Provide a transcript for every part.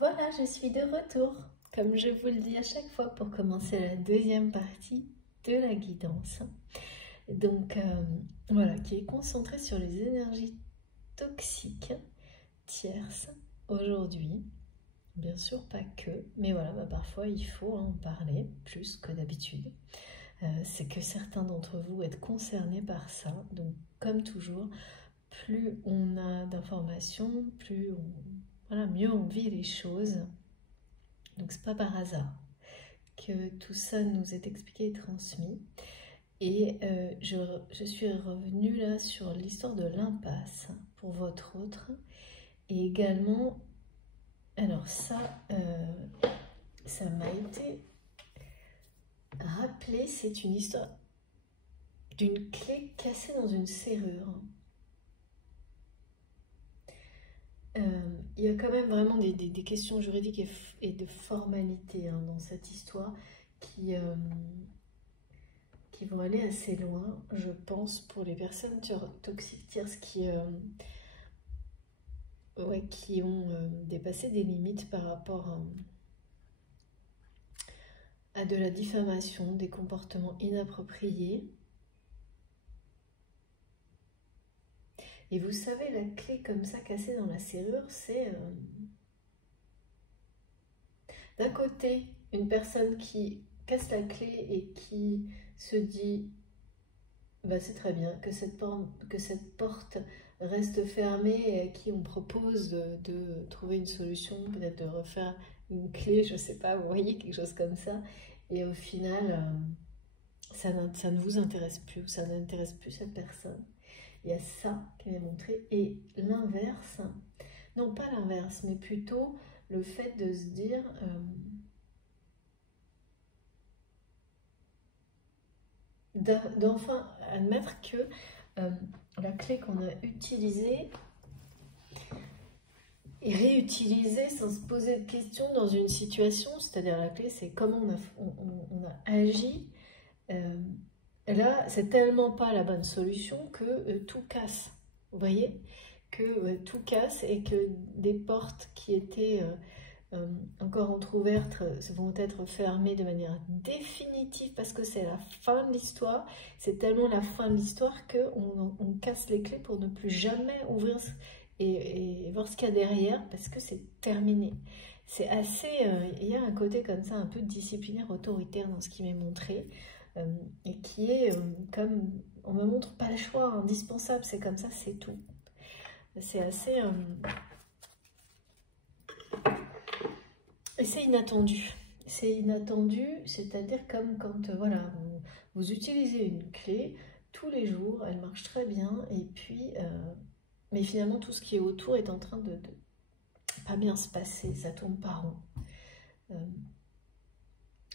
Voilà, je suis de retour, comme je vous le dis à chaque fois, pour commencer la deuxième partie de la guidance. Donc, voilà, qui est concentrée sur les énergies toxiques tierces aujourd'hui. Bien sûr, pas que, mais voilà, parfois il faut en parler plus que d'habitude. C'est que certains d'entre vous êtes concernés par ça. Donc, comme toujours, plus on a d'informations, voilà, mieux on vit les choses. Donc c'est pas par hasard que tout ça nous est expliqué et transmis. Et je suis revenue là sur l'histoire de l'impasse pour votre autre. Et également, alors ça m'a été rappelé, c'est une histoire d'une clé cassée dans une serrure. Il y a quand même vraiment des questions juridiques et de formalité dans cette histoire qui vont aller assez loin, je pense, pour les personnes toxiques tierces qui ont dépassé des limites par rapport à de la diffamation, des comportements inappropriés. Et vous savez, la clé comme ça cassée dans la serrure, c'est d'un côté une personne qui casse la clé et qui se dit c'est très bien que cette porte reste fermée et à qui on propose de trouver une solution, peut-être de refaire une clé, je sais pas, vous voyez, quelque chose comme ça, et au final ça ne vous intéresse plus, ça n'intéresse plus cette personne. Il y a ça qui m'est montré. Et l'inverse, non pas l'inverse, mais plutôt le fait de se dire d'enfin admettre que la clé qu'on a utilisée est réutilisée sans se poser de questions dans une situation, c'est-à-dire la clé c'est comment on a agi. Là, c'est tellement pas la bonne solution que tout casse. Vous voyez que tout casse et que des portes qui étaient encore entrouvertes vont être fermées de manière définitive parce que c'est la fin de l'histoire. C'est tellement la fin de l'histoire qu'on casse les clés pour ne plus jamais ouvrir et voir ce qu'il y a derrière parce que c'est terminé. C'est assez... il y a un côté comme ça un peu disciplinaire, autoritaire dans ce qui m'est montré. Et qui est comme on me montre pas le choix indispensable, c'est comme ça, c'est tout. C'est assez et c'est inattendu. C'est inattendu, c'est-à-dire comme quand voilà, vous utilisez une clé tous les jours, elle marche très bien, et puis mais finalement tout ce qui est autour est en train de pas bien se passer, ça tourne pas rond.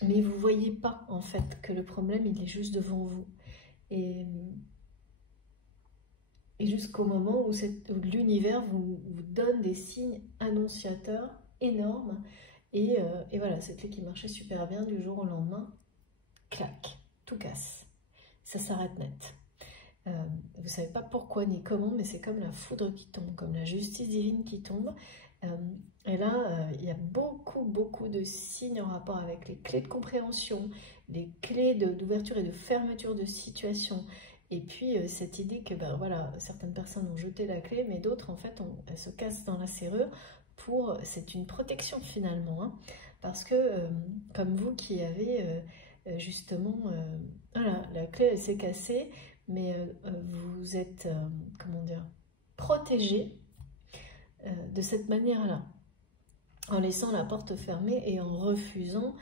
Mais vous ne voyez pas, en fait, que le problème, il est juste devant vous. Et jusqu'au moment où l'univers vous donne des signes annonciateurs énormes. Et voilà, cette clé qui marchait super bien, du jour au lendemain, clac, tout casse. Ça s'arrête net. Vous ne savez pas pourquoi ni comment, mais c'est comme la foudre qui tombe, comme la justice divine qui tombe. Et là, il y a beaucoup de signes en rapport avec les clés de compréhension, les clés d'ouverture et de fermeture de situation. Et puis, cette idée que voilà, certaines personnes ont jeté la clé, mais d'autres, en fait, elles se cassent dans la serrure. C'est une protection finalement, hein, parce que, comme vous qui avez justement, voilà, la clé, elle s'est cassée, mais vous êtes, comment dire, protégé de cette manière-là, en laissant la porte fermée et en refusant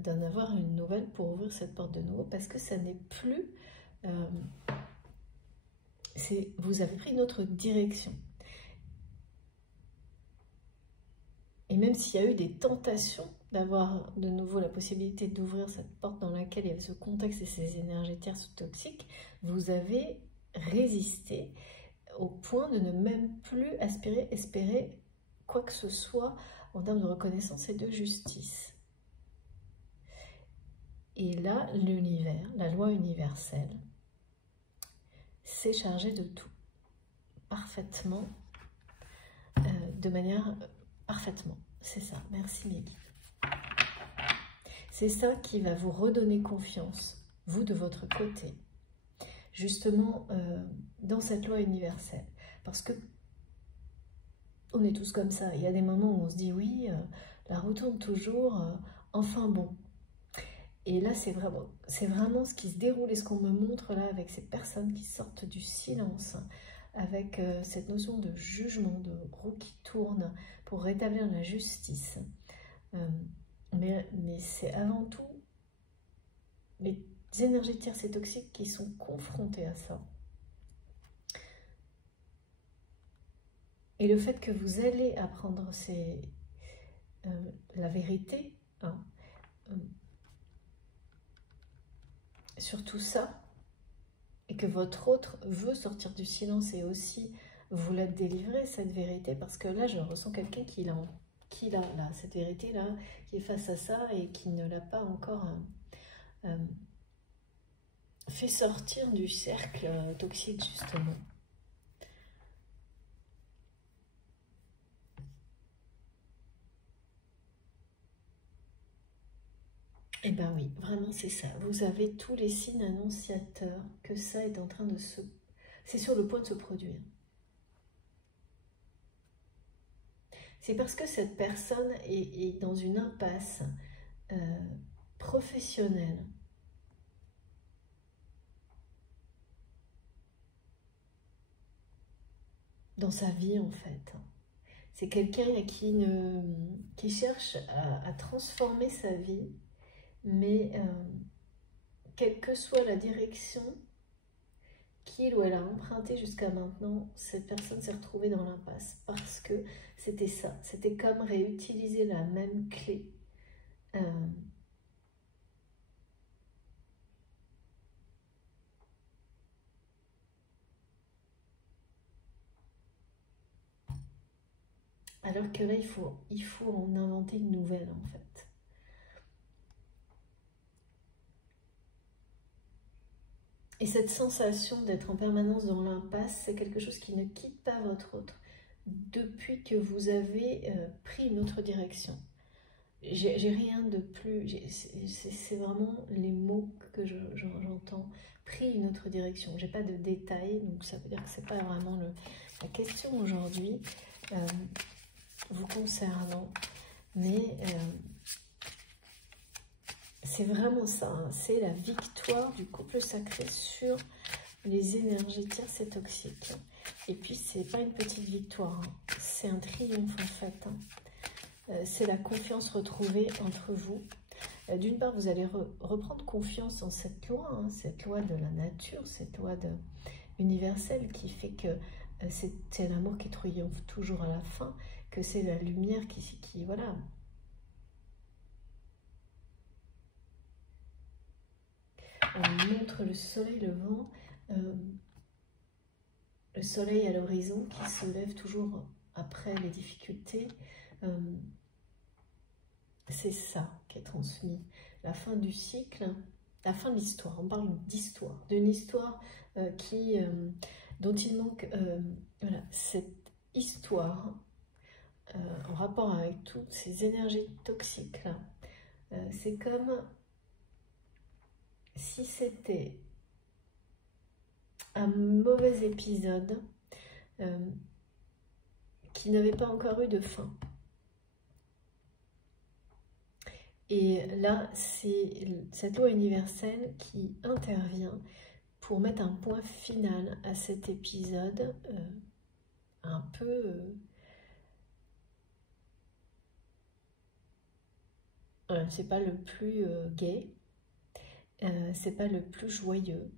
d'en avoir une nouvelle pour ouvrir cette porte de nouveau, parce que ça n'est plus... vous avez pris une autre direction. Et même s'il y a eu des tentations d'avoir de nouveau la possibilité d'ouvrir cette porte dans laquelle il y avait ce contexte et ces énergies tierces toxiques, vous avez résisté au point de ne même plus espérer quoi que ce soit en termes de reconnaissance et de justice. Et là, l'univers, la loi universelle, s'est chargé de tout, parfaitement, de manière parfaitement. c'est ça. Merci mes guides. C'est ça qui va vous redonner confiance, vous de votre côté, justement dans cette loi universelle. Parce que on est tous comme ça. Il y a des moments où on se dit oui, la roue tourne toujours, enfin bon. Et là, c'est vraiment ce qui se déroule et ce qu'on me montre là avec ces personnes qui sortent du silence, avec cette notion de jugement, de roue qui tourne pour rétablir la justice. Mais c'est avant tout les énergies tierces et toxiques qui sont confrontées à ça. Et le fait que vous allez apprendre la vérité, hein, sur tout ça, et que votre autre veut sortir du silence et aussi vous la délivrer, cette vérité, parce que là, je ressens quelqu'un qui a là, cette vérité-là, qui est face à ça et qui ne l'a pas encore fait sortir du cercle toxique, justement. Eh bien oui, vraiment c'est ça. Vous avez tous les signes annonciateurs que ça est en train de se... C'est sur le point de se produire. C'est parce que cette personne est dans une impasse professionnelle. Dans sa vie en fait. C'est quelqu'un qui cherche à transformer sa vie, mais quelle que soit la direction qu'il ou elle a emprunté jusqu'à maintenant, cette personne s'est retrouvée dans l'impasse parce que c'était ça, c'était comme réutiliser la même clé. Alors que là, il faut en inventer une nouvelle en fait. Et cette sensation d'être en permanence dans l'impasse, c'est quelque chose qui ne quitte pas votre autre depuis que vous avez pris une autre direction. J'ai rien de plus, c'est vraiment les mots que j'entends, pris une autre direction. J'ai pas de détails, donc ça veut dire que c'est pas vraiment la question aujourd'hui vous concernant, mais c'est vraiment ça, hein, c'est la victoire du couple sacré sur les énergies tierces et toxiques. Et puis c'est pas une petite victoire, hein, c'est un triomphe en fait. C'est la confiance retrouvée entre vous. D'une part, vous allez reprendre confiance en cette loi de la nature, cette loi universelle qui fait que c'est l'amour qui triomphe toujours à la fin, que c'est la lumière qui voilà. On montre le soleil levant, le soleil à l'horizon qui se lève toujours après les difficultés. C'est ça qui est transmis. La fin du cycle, la fin de l'histoire. On parle d'histoire, d'une histoire dont il manque voilà, cette histoire en rapport avec toutes ces énergies toxiques là. C'est comme si c'était un mauvais épisode qui n'avait pas encore eu de fin. Et là, c'est cette loi universelle qui intervient pour mettre un point final à cet épisode un peu... c'est pas le plus gai, c'est pas le plus joyeux.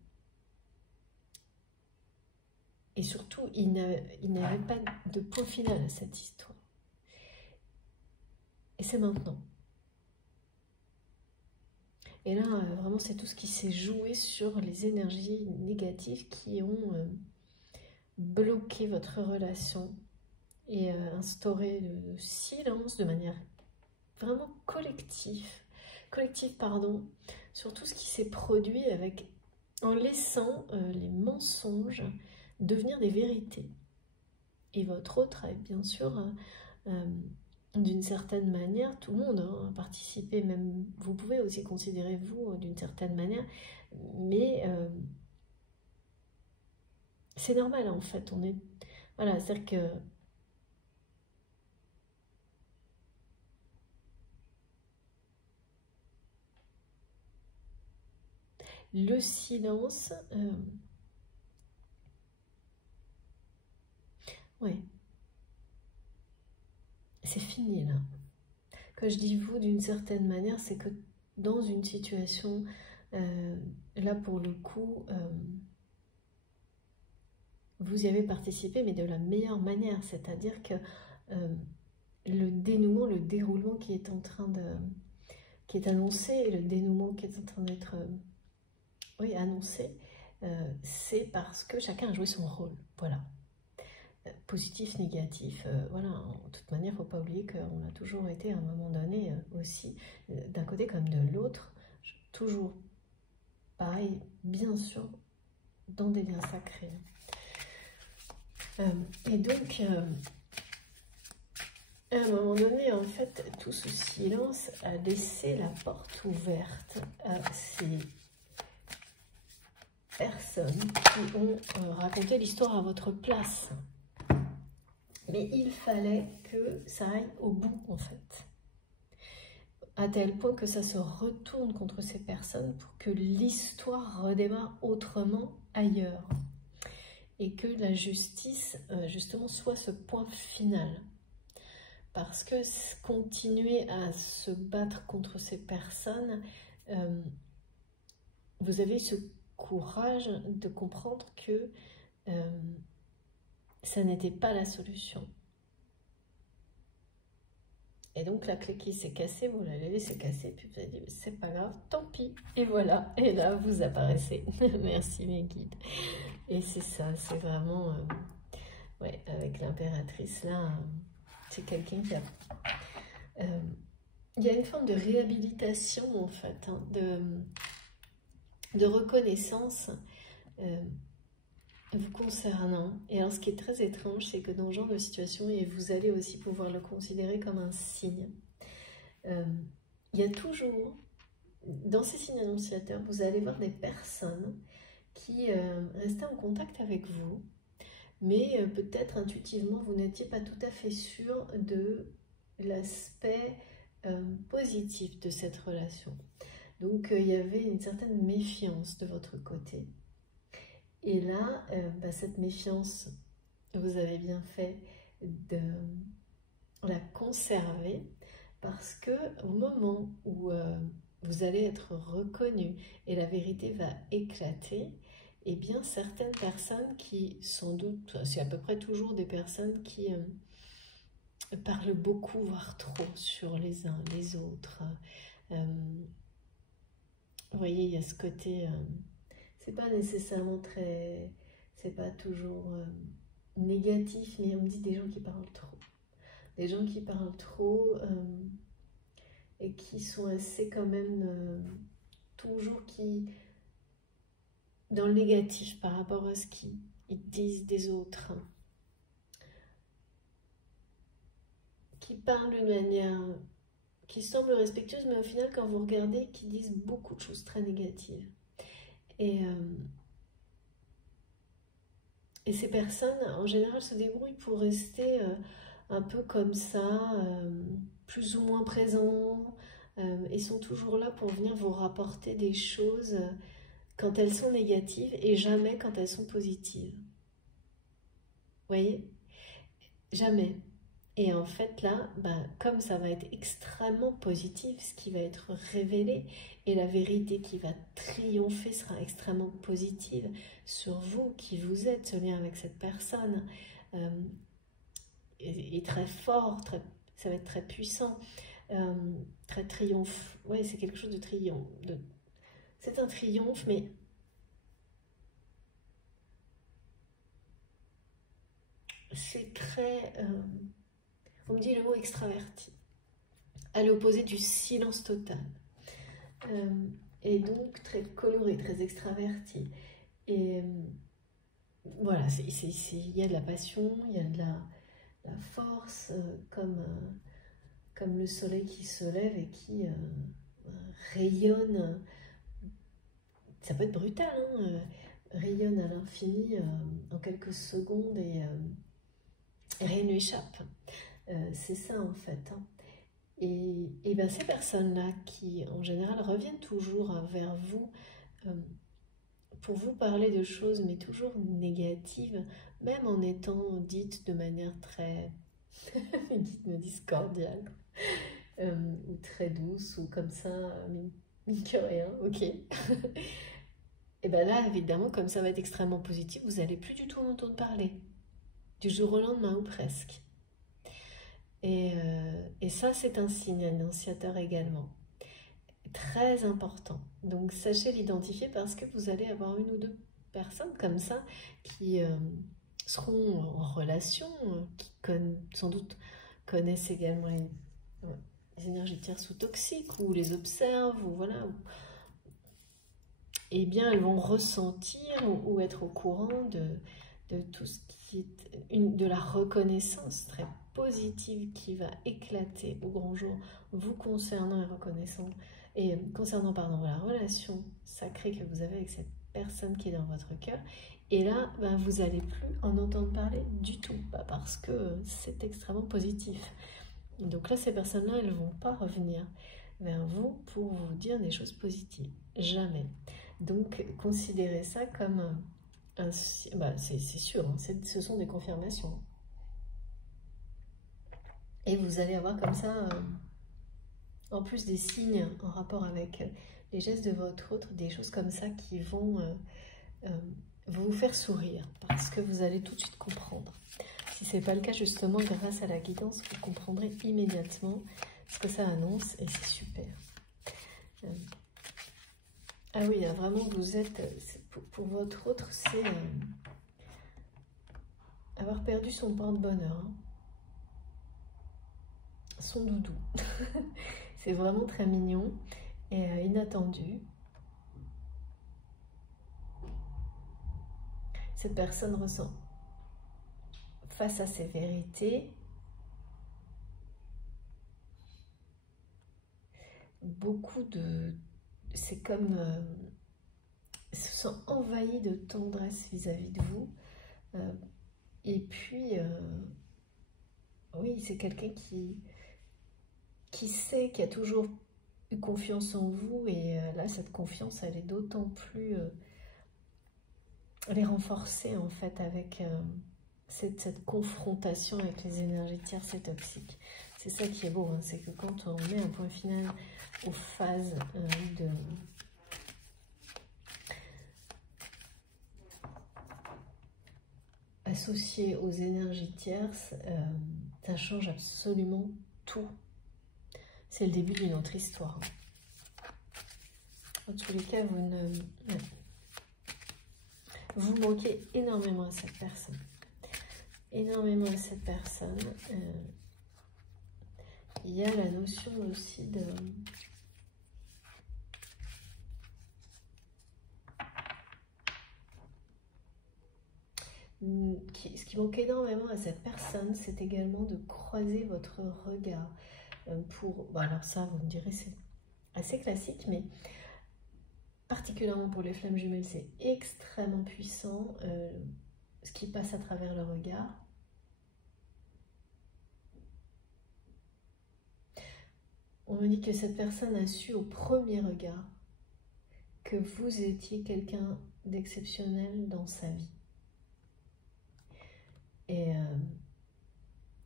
Et surtout, il n'avait pas de point final à cette histoire. Et c'est maintenant. Et là, vraiment, c'est tout ce qui s'est joué sur les énergies négatives qui ont bloqué votre relation et instauré le silence de manière vraiment collective, sur tout ce qui s'est produit en laissant les mensonges devenir des vérités. Et votre autre a bien sûr d'une certaine manière, tout le monde hein, a participé, même vous pouvez aussi considérer vous d'une certaine manière, mais c'est normal en fait, on est... Voilà, c'est-à-dire que le silence, ouais, c'est fini là. Quand je dis vous d'une certaine manière, c'est que dans une situation, là pour le coup, vous y avez participé, mais de la meilleure manière, c'est-à-dire que le dénouement, le déroulement qui est en train de... qui est annoncé, et le dénouement qui est en train d'être oui, annoncé, c'est parce que chacun a joué son rôle, voilà. Positif, négatif, voilà, de toute manière, il ne faut pas oublier qu'on a toujours été à un moment donné aussi, d'un côté comme de l'autre, toujours pareil, bien sûr, dans des liens sacrés. Et donc, à un moment donné, en fait, tout ce silence a laissé la porte ouverte à ces personnes qui ont raconté l'histoire à votre place. Mais il fallait que ça aille au bout, en fait. À tel point que ça se retourne contre ces personnes pour que l'histoire redémarre autrement ailleurs. Et que la justice, justement, soit ce point final. Parce que continuer à se battre contre ces personnes, vous avez ce courage de comprendre que ça n'était pas la solution. Et donc la clé qui s'est cassée, vous l'avez laissée casser, puis vous avez dit c'est pas grave, tant pis. Et voilà, et là vous apparaissez. Merci mes guides. Et c'est ça, c'est vraiment, ouais, avec l'impératrice là, c'est quelqu'un qui a... il y a une forme de réhabilitation en fait, hein, de reconnaissance vous concernant. Et alors ce qui est très étrange, c'est que dans ce genre de situation, et vous allez aussi pouvoir le considérer comme un signe, il y a toujours, dans ces signes annonciateurs, vous allez voir des personnes qui restaient en contact avec vous, mais peut-être intuitivement, vous n'étiez pas tout à fait sûr de l'aspect positif de cette relation. Donc il y avait une certaine méfiance de votre côté. Et là, cette méfiance, vous avez bien fait de la conserver parce que au moment où vous allez être reconnu et la vérité va éclater, eh bien certaines personnes qui, sans doute, c'est à peu près toujours des personnes qui parlent beaucoup, voire trop, sur les uns les autres. Vous voyez, il y a ce côté... c'est pas nécessairement très... c'est pas toujours négatif, mais on me dit des gens qui parlent trop. Des gens qui parlent trop et qui sont assez quand même toujours qui... dans le négatif par rapport à ce qu'ils disent des autres. Qui parlent d'une manière qui semble respectueuse, mais au final, quand vous regardez, qui disent beaucoup de choses très négatives. Et ces personnes, en général, se débrouillent pour rester un peu comme ça, plus ou moins présents, et sont toujours là pour venir vous rapporter des choses quand elles sont négatives et jamais quand elles sont positives. Vous voyez? Jamais. Et en fait, là, comme ça va être extrêmement positif, ce qui va être révélé, et la vérité qui va triompher sera extrêmement positive sur vous, qui vous êtes, ce lien avec cette personne, est très fort, ça va être très puissant, très triomphe. Oui, c'est quelque chose de triomphe. C'est un triomphe, mais c'est très... on me dit le mot extraverti, à l'opposé du silence total. Et donc très coloré, très extraverti. Et voilà, il y a de la passion, il y a de la force, comme comme le soleil qui se lève et qui rayonne. Ça peut être brutal, hein, rayonne à l'infini en quelques secondes et rien ne lui échappe. C'est ça en fait. Hein. Et ben, ces personnes-là qui en général reviennent toujours vers vous pour vous parler de choses mais toujours négatives, même en étant dites de manière très, dites me disent cordiale, ou très douce, ou comme ça, mine que rien, ok. Et bien là, évidemment, comme ça va être extrêmement positif, vous n'allez plus du tout en entendre parler, du jour au lendemain ou presque. Et ça, c'est un signe annonciateur également, très important. Donc sachez l'identifier parce que vous allez avoir une ou deux personnes comme ça qui seront en relation, qui sans doute connaissent également les énergies tierces ou toxiques, ou les observent, ou voilà. Eh bien, elles vont ressentir ou être au courant de tout ce qui est de la reconnaissance très positive qui va éclater au grand jour, vous concernant et concernant la relation sacrée que vous avez avec cette personne qui est dans votre cœur. Et là, ben, vous n'allez plus en entendre parler du tout, parce que c'est extrêmement positif. Donc là, ces personnes-là, elles ne vont pas revenir vers vous pour vous dire des choses positives. Jamais. Donc, considérez ça comme c'est sûr, hein, ce sont des confirmations. Et vous allez avoir comme ça, en plus des signes en rapport avec les gestes de votre autre, des choses comme ça qui vont vous faire sourire, parce que vous allez tout de suite comprendre. Si ce n'est pas le cas, justement, grâce à la guidance, vous comprendrez immédiatement ce que ça annonce, et c'est super. Ah oui, là, vraiment, vous êtes, pour votre autre, c'est avoir perdu son porte-bonheur, hein. Son doudou. C'est vraiment très mignon et inattendu. Cette personne ressent, face à ces vérités, beaucoup de... C'est comme... se sent envahi de tendresse vis-à-vis de vous. Et puis, oui, c'est quelqu'un qui sait, qui a toujours eu confiance en vous. Et là, cette confiance, elle est d'autant plus... elle est renforcée, en fait, avec cette confrontation avec les énergies tierces et toxiques. C'est ça qui est beau, hein, c'est que quand on met un point final aux phases associées aux énergies tierces, ça change absolument tout. C'est le début d'une autre histoire. En tous les cas, vous manquez énormément à cette personne. Énormément à cette personne. Il y a la notion aussi de... Ce qui manque énormément à cette personne, c'est également de croiser votre regard. Bon, alors ça, vous me direz, c'est assez classique, mais particulièrement pour les flammes jumelles, c'est extrêmement puissant, ce qui passe à travers le regard. On me dit que cette personne a su au premier regard que vous étiez quelqu'un d'exceptionnel dans sa vie.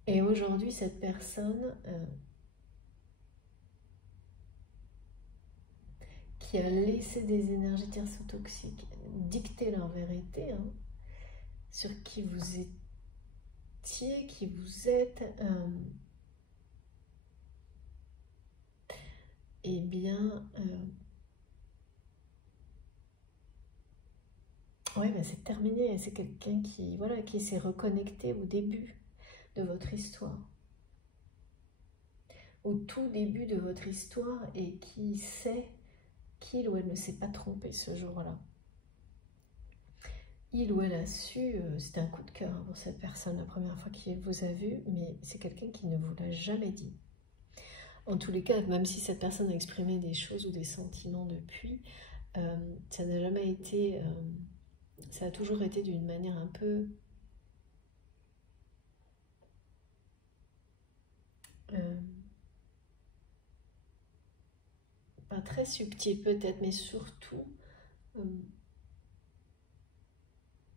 Et aujourd'hui, cette personne qui a laissé des énergies tierces toxiques dicter leur vérité, hein, sur qui vous étiez, qui vous êtes, eh bien, ouais, ben c'est terminé. C'est quelqu'un qui, voilà, qui s'est reconnecté au début de votre histoire. Au tout début de votre histoire, et qui sait qu'il ou elle ne s'est pas trompé ce jour-là. Il ou elle a su, c'était un coup de cœur pour cette personne la première fois qu'il vous a vu, mais c'est quelqu'un qui ne vous l'a jamais dit. En tous les cas, même si cette personne a exprimé des choses ou des sentiments depuis, ça n'a jamais été... ça a toujours été d'une manière un peu... pas très subtil peut-être, mais surtout...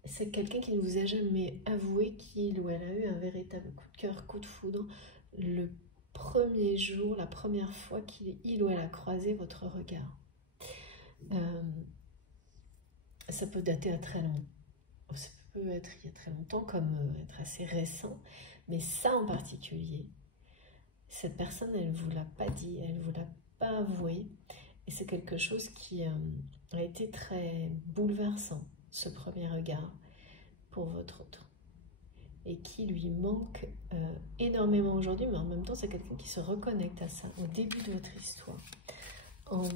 c'est quelqu'un qui ne vous a jamais avoué qu'il ou elle a eu un véritable coup de cœur, coup de foudre, le premier jour, la première fois qu'il ou elle a croisé votre regard. Ça peut dater à très long. Ça peut être il y a très longtemps comme être assez récent. Mais ça en particulier, cette personne, elle ne vous l'a pas dit, elle ne vous l'a pas avoué. Et c'est quelque chose qui a été très bouleversant, ce premier regard, pour votre autre. Et qui lui manque énormément aujourd'hui, mais en même temps, c'est quelqu'un qui se reconnecte à ça au début de votre histoire. En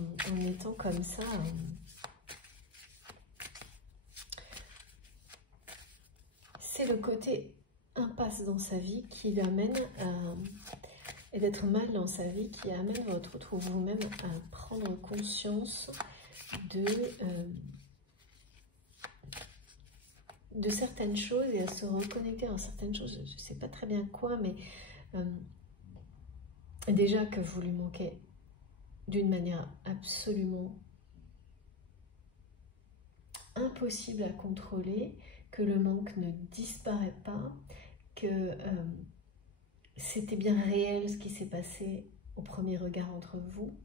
étant comme ça... c'est le côté impasse dans sa vie qui l'amène et d'être mal dans sa vie qui amène votre autre ou vous-même à prendre conscience de certaines choses et à se reconnecter à certaines choses. Je ne sais pas très bien quoi, mais déjà que vous lui manquez d'une manière absolument impossible à contrôler, que le manque ne disparaît pas, que c'était bien réel ce qui s'est passé au premier regard entre vous.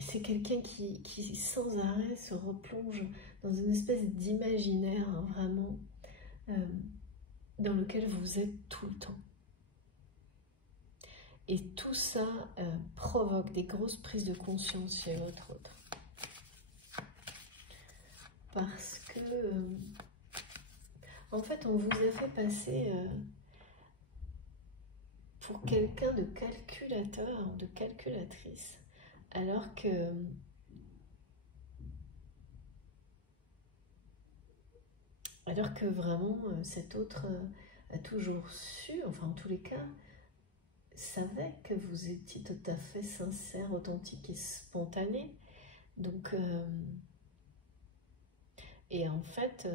C'est quelqu'un qui sans arrêt se replonge dans une espèce d'imaginaire vraiment dans lequel vous êtes tout le temps. Et tout ça provoque des grosses prises de conscience chez votre autre. Parce que, en fait, on vous a fait passer pour quelqu'un de calculateur, de calculatrice, alors que vraiment cet autre a toujours su, enfin en tous les cas, savait que vous étiez tout à fait sincère, authentique et spontané. Donc, et en fait,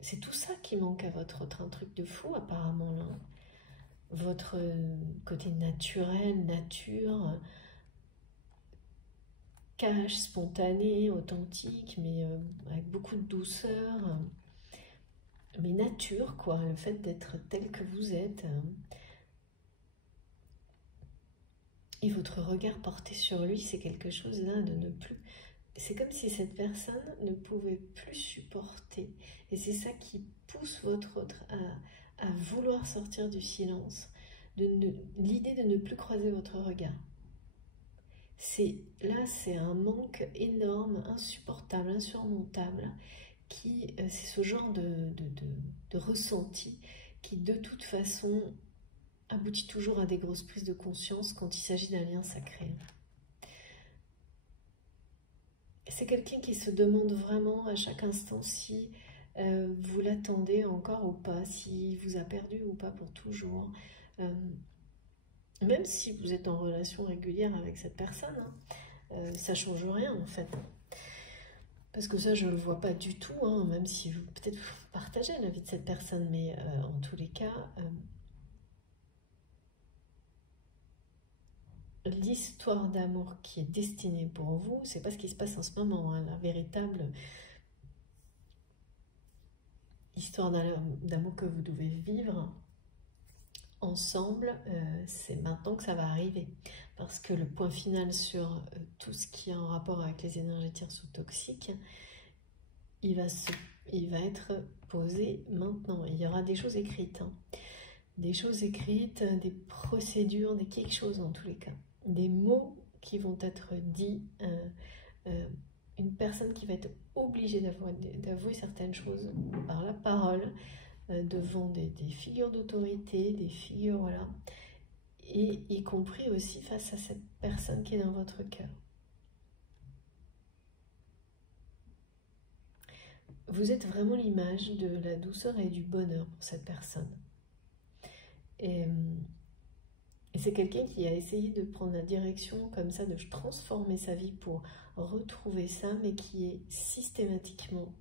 c'est tout ça qui manque à votre autre, un truc de fou apparemment là. Votre côté naturel, nature, cash, spontané, authentique, mais avec beaucoup de douceur, mais nature quoi, le fait d'être tel que vous êtes. Et votre regard porté sur lui, c'est quelque chose là de ne plus... C'est comme si cette personne ne pouvait plus supporter. Et c'est ça qui pousse votre autre à vouloir sortir du silence. L'idée de ne plus croiser votre regard. Là, c'est un manque énorme, insupportable, insurmontable. C'est ce genre de ressenti qui, de toute façon, aboutit toujours à des grosses prises de conscience quand il s'agit d'un lien sacré. C'est quelqu'un qui se demande vraiment à chaque instant si vous l'attendez encore ou pas, s'il vous a perdu ou pas pour toujours. Même si vous êtes en relation régulière avec cette personne, hein, ça ne change rien en fait. Parce que ça, je ne le vois pas du tout, hein, même si peut-être vous partagez la vie de cette personne, mais en tous les cas... l'histoire d'amour qui est destinée pour vous, c'est pas ce qui se passe en ce moment, hein, la véritable histoire d'amour que vous devez vivre ensemble, c'est maintenant que ça va arriver. Parce que le point final sur tout ce qui est en rapport avec les énergies tierces ou toxiques, il va être posé maintenant. Il y aura des choses écrites, hein. Des choses écrites, des procédures, quelque chose en tous les cas. Des mots qui vont être dits, une personne qui va être obligée d'avouer certaines choses par la parole, devant des figures d'autorité, des figures, voilà, et y compris aussi face à cette personne qui est dans votre cœur. vous êtes vraiment l'image de la douceur et du bonheur pour cette personne. Et c'est quelqu'un qui a essayé de prendre la direction comme ça, de transformer sa vie pour retrouver ça, mais qui est systématiquement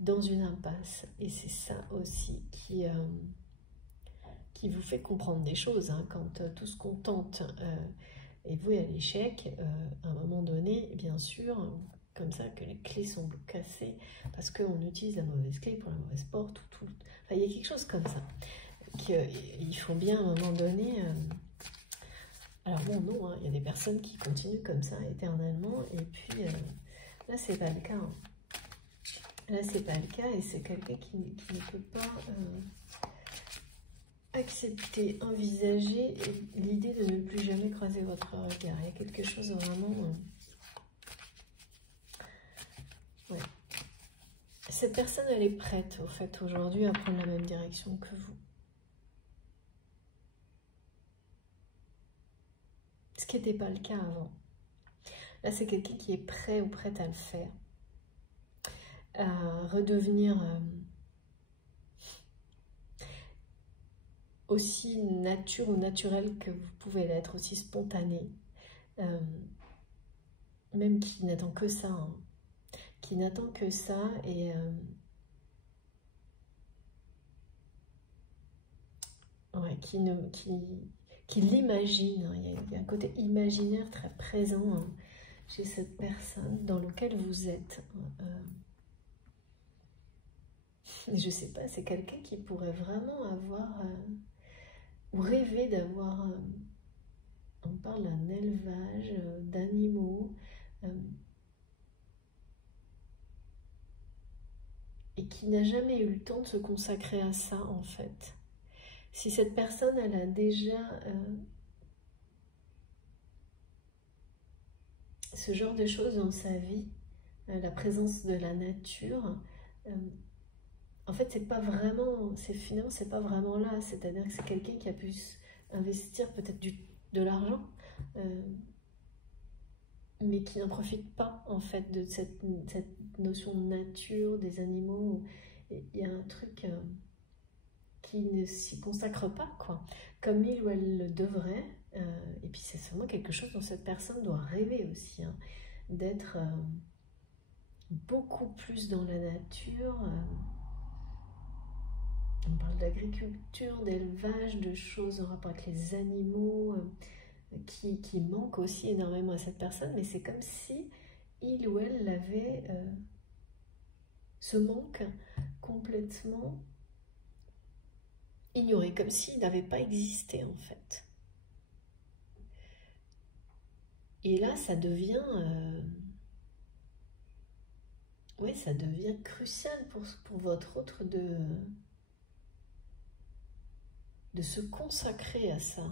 dans une impasse. Et c'est ça aussi qui vous fait comprendre des choses, hein, quand tout ce qu'on tente est voué à l'échec, à un moment donné, bien sûr, comme ça, que les clés sont cassées, parce qu'on utilise la mauvaise clé pour la mauvaise porte, enfin, il y a quelque chose comme ça, qu'il faut bien à un moment donné... Alors bon, non, hein, il y a des personnes qui continuent comme ça éternellement, et puis là, c'est pas le cas. Hein. Là, c'est pas le cas, et c'est quelqu'un qui ne peut pas accepter, envisager l'idée de ne plus jamais croiser votre regard. Il y a quelque chose vraiment... ouais. Cette personne, elle est prête, au fait, aujourd'hui, à prendre la même direction que vous. Ce qui n'était pas le cas avant. Là, c'est quelqu'un qui est prêt ou prête à le faire. À redevenir aussi nature ou naturel que vous pouvez l'être, aussi spontané. Même qui n'attend que ça. Hein. Qui n'attend que ça et... ouais, qui l'imagine. Hein. Il y a un côté imaginaire très présent, hein, chez cette personne dans lequel vous êtes. Je sais pas, c'est quelqu'un qui pourrait vraiment avoir ou rêver d'avoir, on parle d'un élevage d'animaux, et qui n'a jamais eu le temps de se consacrer à ça en fait. Si cette personne, elle a déjà ce genre de choses dans sa vie, la présence de la nature, en fait, c'est pas vraiment, finalement, c'est pas vraiment là. C'est-à-dire que c'est quelqu'un qui a pu investir peut-être de l'argent, mais qui n'en profite pas, en fait, de cette notion de nature, des animaux. Il y a un truc qui ne s'y consacre pas, quoi, comme il ou elle le devrait. Et puis, c'est sûrement quelque chose dont cette personne doit rêver aussi, hein, d'être beaucoup plus dans la nature. On parle d'agriculture, d'élevage, de choses en rapport avec les animaux qui manquent aussi énormément à cette personne, mais c'est comme si il ou elle avait ce manque complètement ignoré, comme s'il n'avait pas existé en fait. Et là, ça devient... oui, ça devient crucial pour votre autre de se consacrer à ça.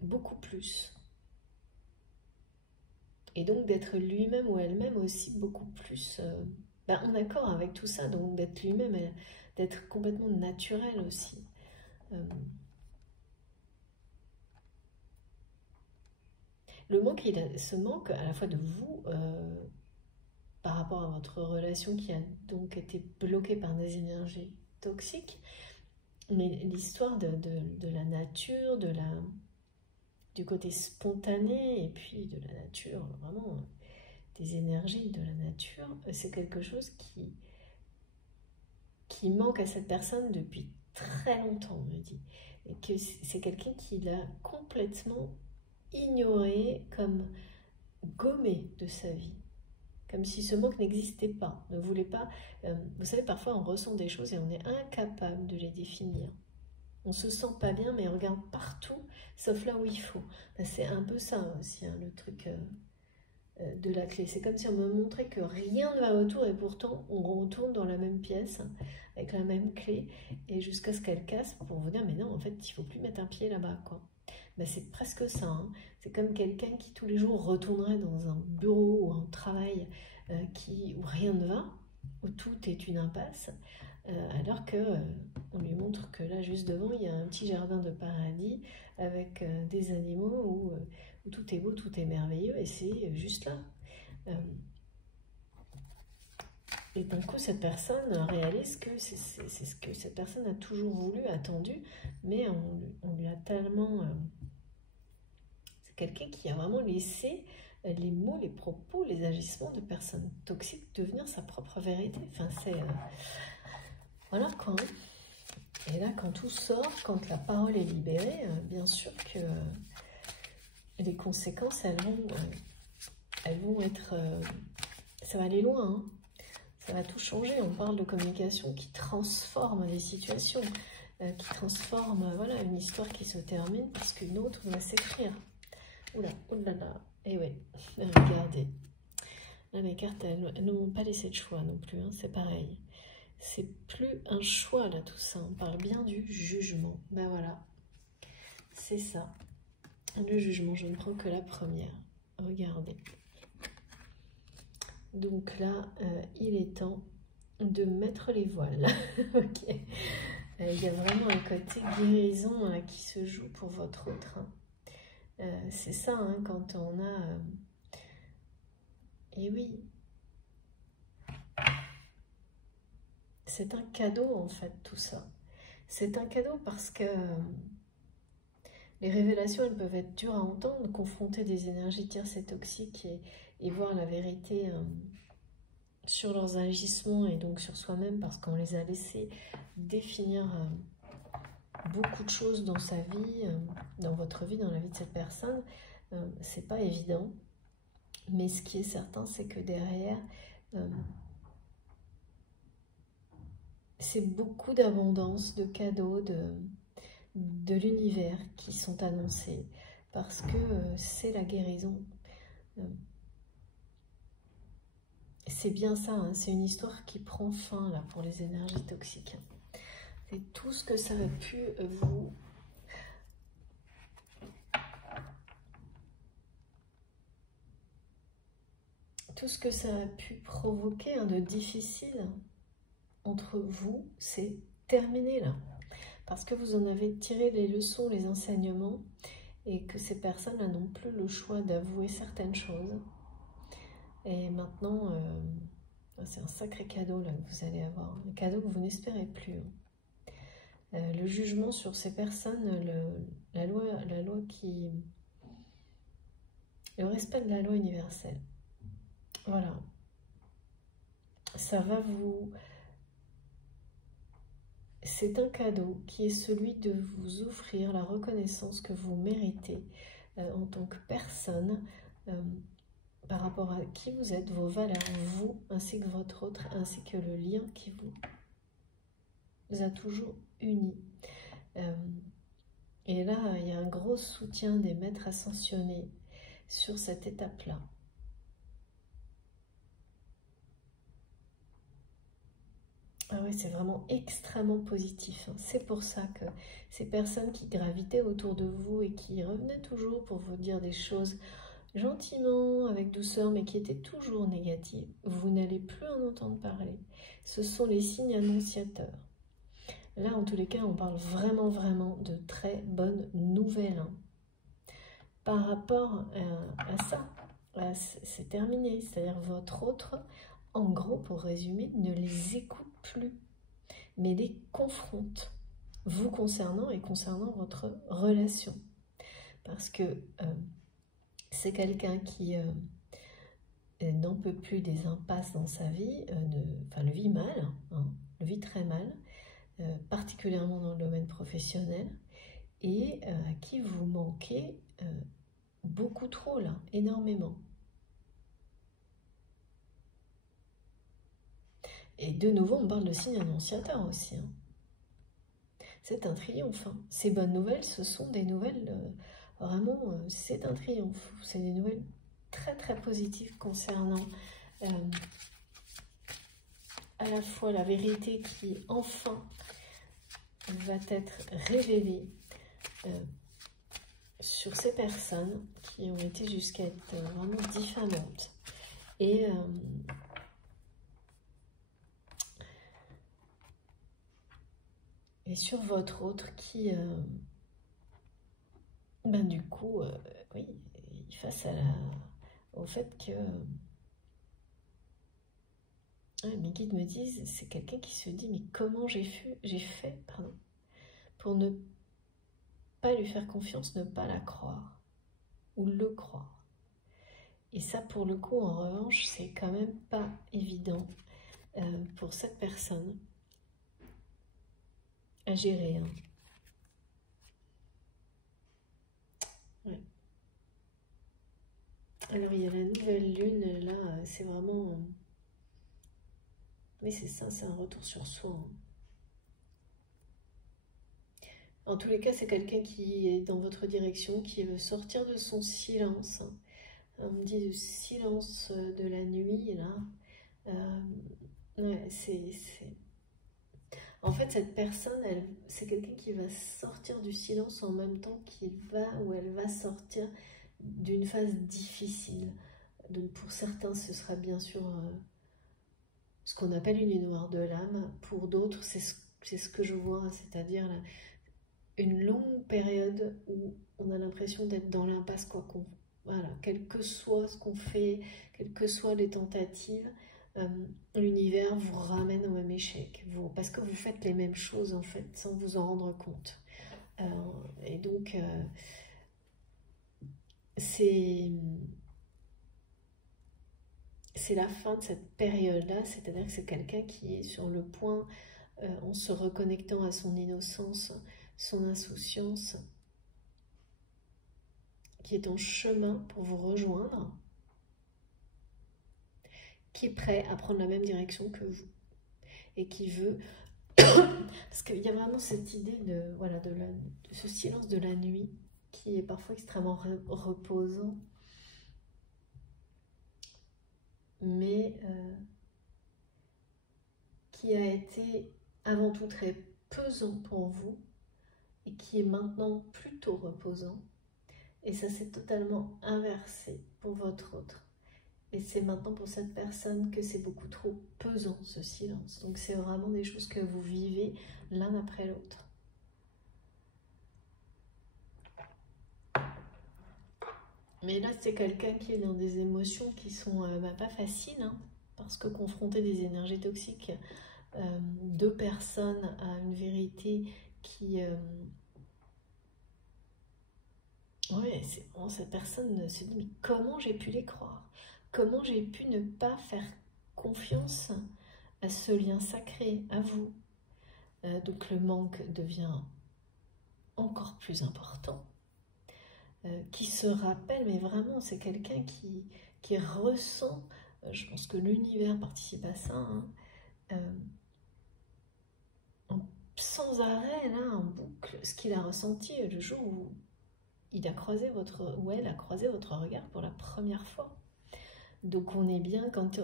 Beaucoup plus. Et donc d'être lui-même ou elle-même aussi beaucoup plus en accord avec tout ça, donc d'être lui-même, d'être complètement naturel aussi. Le manque, ce manque à la fois de vous, par rapport à votre relation qui a donc été bloquée par des énergies toxiques, mais l'histoire de la nature, du côté spontané, et puis de la nature, vraiment des énergies de la nature, c'est quelque chose qui manque à cette personne depuis très longtemps, on me dit. Et que c'est quelqu'un qui l'a complètement ignoré, comme gommé de sa vie. Comme si ce manque n'existait pas, ne voulait pas. Vous savez, parfois on ressent des choses et on est incapable de les définir. On se sent pas bien, mais on regarde partout, sauf là où il faut. C'est un peu ça aussi, hein, le truc de la clé. C'est comme si on me montrait que rien ne va autour et pourtant on retourne dans la même pièce avec la même clé et jusqu'à ce qu'elle casse pour vous dire mais non, en fait, il faut plus mettre un pied là-bas, quoi. C'est presque ça. Hein. C'est comme quelqu'un qui tous les jours retournerait dans un bureau ou un travail où rien ne va, où tout est une impasse. Alors que on lui montre que là, juste devant, il y a un petit jardin de paradis avec des animaux où tout est beau, tout est merveilleux, et c'est juste là. Et d'un coup, cette personne réalise que c'est ce que cette personne a toujours voulu, attendu, mais on lui a tellement... c'est quelqu'un qui a vraiment laissé les mots, les propos, les agissements de personnes toxiques devenir sa propre vérité. Enfin, c'est... voilà quoi. Et là, quand tout sort, quand la parole est libérée, bien sûr que les conséquences, elles vont être... ça va aller loin, hein. Ça va tout changer. On parle de communication qui transforme les situations, qui transforme voilà, une histoire qui se termine parce qu'une autre va s'écrire. Oula, oulala. Et ouais, regardez. Là, mes cartes, elles ne m'ont pas laissé de choix non plus, hein, c'est pareil. C'est plus un choix, là, tout ça. On parle bien du jugement. Ben voilà, c'est ça. Le jugement, je ne prends que la première. Regardez. Donc là, il est temps de mettre les voiles. Ok. Il y a vraiment un côté guérison qui se joue pour votre autre. C'est ça, hein, quand on a... et oui, c'est un cadeau en fait tout ça. C'est un cadeau parce que les révélations, elles peuvent être dures à entendre, confronter des énergies tierces et toxiques et voir la vérité sur leurs agissements et donc sur soi-même parce qu'on les a laissés définir beaucoup de choses dans sa vie, dans votre vie, dans la vie de cette personne. C'est pas évident, mais ce qui est certain, c'est que derrière, c'est beaucoup d'abondance, de cadeaux, de l'univers qui sont annoncés parce que c'est la guérison. C'est bien ça, hein, c'est une histoire qui prend fin là pour les énergies toxiques. C'est tout ce que ça a pu vous... tout ce que ça a pu provoquer de difficile entre vous, c'est terminé là. Parce que vous en avez tiré les leçons, les enseignements, et que ces personnes n'ont plus le choix d'avouer certaines choses. Et maintenant, c'est un sacré cadeau là que vous allez avoir, un cadeau que vous n'espérez plus. Le jugement sur ces personnes, la loi qui... le respect de la loi universelle. Voilà. Ça va vous... c'est un cadeau qui est celui de vous offrir la reconnaissance que vous méritez en tant que personne, par rapport à qui vous êtes, vos valeurs, vous, ainsi que votre autre, ainsi que le lien qui vous a toujours unis. Et là, il y a un gros soutien des maîtres ascensionnés sur cette étape-là. Ah oui, c'est vraiment extrêmement positif. C'est pour ça que ces personnes qui gravitaient autour de vous et qui revenaient toujours pour vous dire des choses gentiment, avec douceur, mais qui étaient toujours négatives, vous n'allez plus en entendre parler. Ce sont les signes annonciateurs. Là, en tous les cas, on parle vraiment, vraiment de très bonnes nouvelles. Hein. Par rapport à ça, c'est terminé. C'est-à-dire votre autre, en gros, pour résumer, ne les écoute plus, mais les confronte, vous concernant et concernant votre relation. Parce que c'est quelqu'un qui n'en peut plus des impasses dans sa vie, le vit mal, hein, le vit très mal, particulièrement dans le domaine professionnel, et à qui vous manquez beaucoup trop, là, énormément. Et de nouveau, on parle de signe annonciateur aussi. Hein. C'est un triomphe. Hein. Ces bonnes nouvelles, ce sont des nouvelles, vraiment, c'est un triomphe. C'est des nouvelles très très positives concernant à la fois la vérité qui enfin va être révélée sur ces personnes qui ont été jusqu'à être vraiment diffamantes. Et sur votre autre qui, du coup, oui, face au fait que Ouais, mes guides me disent, c'est quelqu'un qui se dit, mais comment j'ai fait, pardon, pour ne pas lui faire confiance, ne pas la croire, ou le croire. Et ça, pour le coup, en revanche, c'est quand même pas évident pour cette personne à gérer. Hein. Ouais. Alors, il y a la nouvelle lune, là, c'est vraiment... Mais c'est ça, c'est un retour sur soi. Hein. En tous les cas, c'est quelqu'un qui est dans votre direction, qui veut sortir de son silence. On me dit le silence de la nuit, là. Ouais, En fait, cette personne, c'est quelqu'un qui va sortir du silence en même temps qu'il va ou elle va sortir d'une phase difficile. Donc pour certains, ce sera bien sûr ce qu'on appelle une nuit noire de l'âme. Pour d'autres, c'est ce que je vois, c'est-à-dire une longue période où on a l'impression d'être dans l'impasse, quoi qu'on... Voilà, quel que soit ce qu'on fait, quelles que soient les tentatives, l'univers vous ramène au même échec. Parce que vous faites les mêmes choses, en fait, sans vous en rendre compte. Et donc, c'est la fin de cette période-là, c'est-à-dire que c'est quelqu'un qui est sur le point, en se reconnectant à son innocence, son insouciance, qui est en chemin pour vous rejoindre, qui est prêt à prendre la même direction que vous et qui veut... Parce qu'il y a vraiment cette idée de, voilà, de ce silence de la nuit qui est parfois extrêmement reposant, mais qui a été avant tout très pesant pour vous et qui est maintenant plutôt reposant. Et ça s'est totalement inversé pour votre autre. Et c'est maintenant pour cette personne que c'est beaucoup trop pesant, ce silence. Donc c'est vraiment des choses que vous vivez l'un après l'autre. Mais là, c'est quelqu'un qui est dans des émotions qui sont pas faciles, hein, parce que confronter des énergies toxiques, deux personnes à une vérité qui... ouais, bon, cette personne se dit, mais comment j'ai pu les croire? Comment j'ai pu ne pas faire confiance à ce lien sacré, à vous? Donc le manque devient encore plus important. Qui se rappelle, mais vraiment, c'est quelqu'un qui ressent, je pense que l'univers participe à ça, hein, sans arrêt, là, en boucle, ce qu'il a ressenti le jour où il a croisé ou elle a croisé votre regard pour la première fois. Donc on est bien quand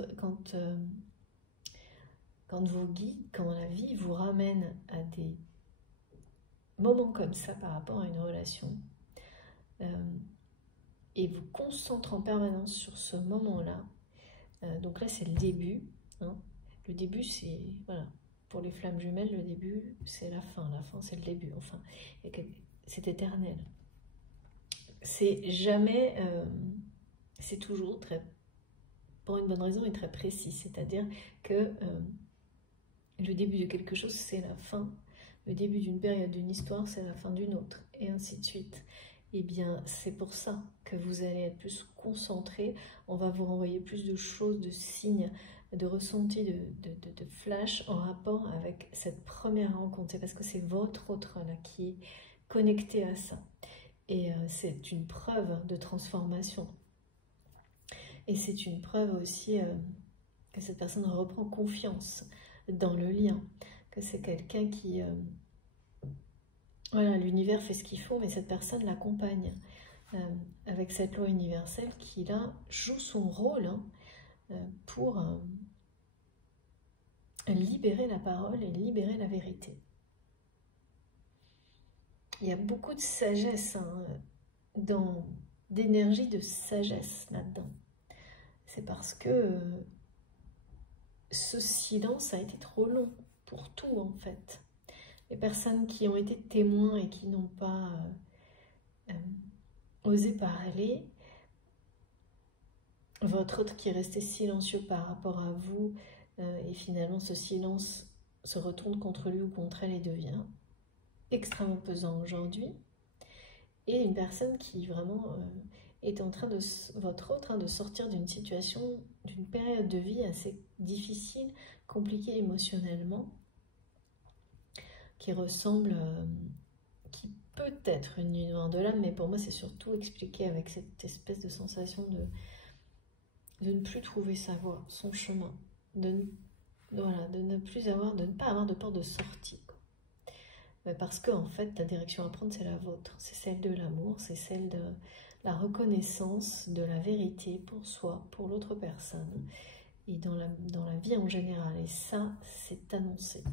vos guides, quand la vie vous ramène à des moments comme ça par rapport à une relation, et vous concentre en permanence sur ce moment-là. Donc là, c'est le début. Hein. Le début, c'est... Voilà. Pour les flammes jumelles, le début, c'est la fin. La fin, c'est le début. Enfin, c'est éternel. C'est jamais... c'est toujours très... Pour une bonne raison et très précis. C'est-à-dire que le début de quelque chose, c'est la fin. Le début d'une période, d'une histoire, c'est la fin d'une autre. Et ainsi de suite. Eh bien, c'est pour ça que vous allez être plus concentré. On va vous renvoyer plus de choses, de signes, de ressentis, de flash en rapport avec cette première rencontre. C'est parce que c'est votre autre là qui est connecté à ça. Et c'est une preuve de transformation. Et c'est une preuve aussi que cette personne reprend confiance dans le lien. Que c'est quelqu'un qui... voilà, l'univers fait ce qu'il faut, mais cette personne l'accompagne avec cette loi universelle qui, là, joue son rôle hein, pour libérer la parole et libérer la vérité. Il y a beaucoup de sagesse, hein, d'énergie de sagesse là-dedans. C'est parce que ce silence a été trop long pour tout, en fait. Les personnes qui ont été témoins et qui n'ont pas osé parler, votre autre qui est resté silencieux par rapport à vous, et finalement ce silence se retourne contre lui ou contre elle et devient extrêmement pesant aujourd'hui. Et une personne qui vraiment est en train de sortir d'une situation, d'une période de vie assez difficile, compliquée émotionnellement, qui ressemble, qui peut être une nuit noire de l'âme, mais pour moi c'est surtout expliqué avec cette espèce de sensation de ne plus trouver sa voie, son chemin, de ne pas avoir de porte de sortie. Parce que en fait, la direction à prendre, c'est la vôtre. C'est celle de l'amour, c'est celle de la reconnaissance de la vérité pour soi, pour l'autre personne, et dans la vie en général. Et ça, c'est annoncé.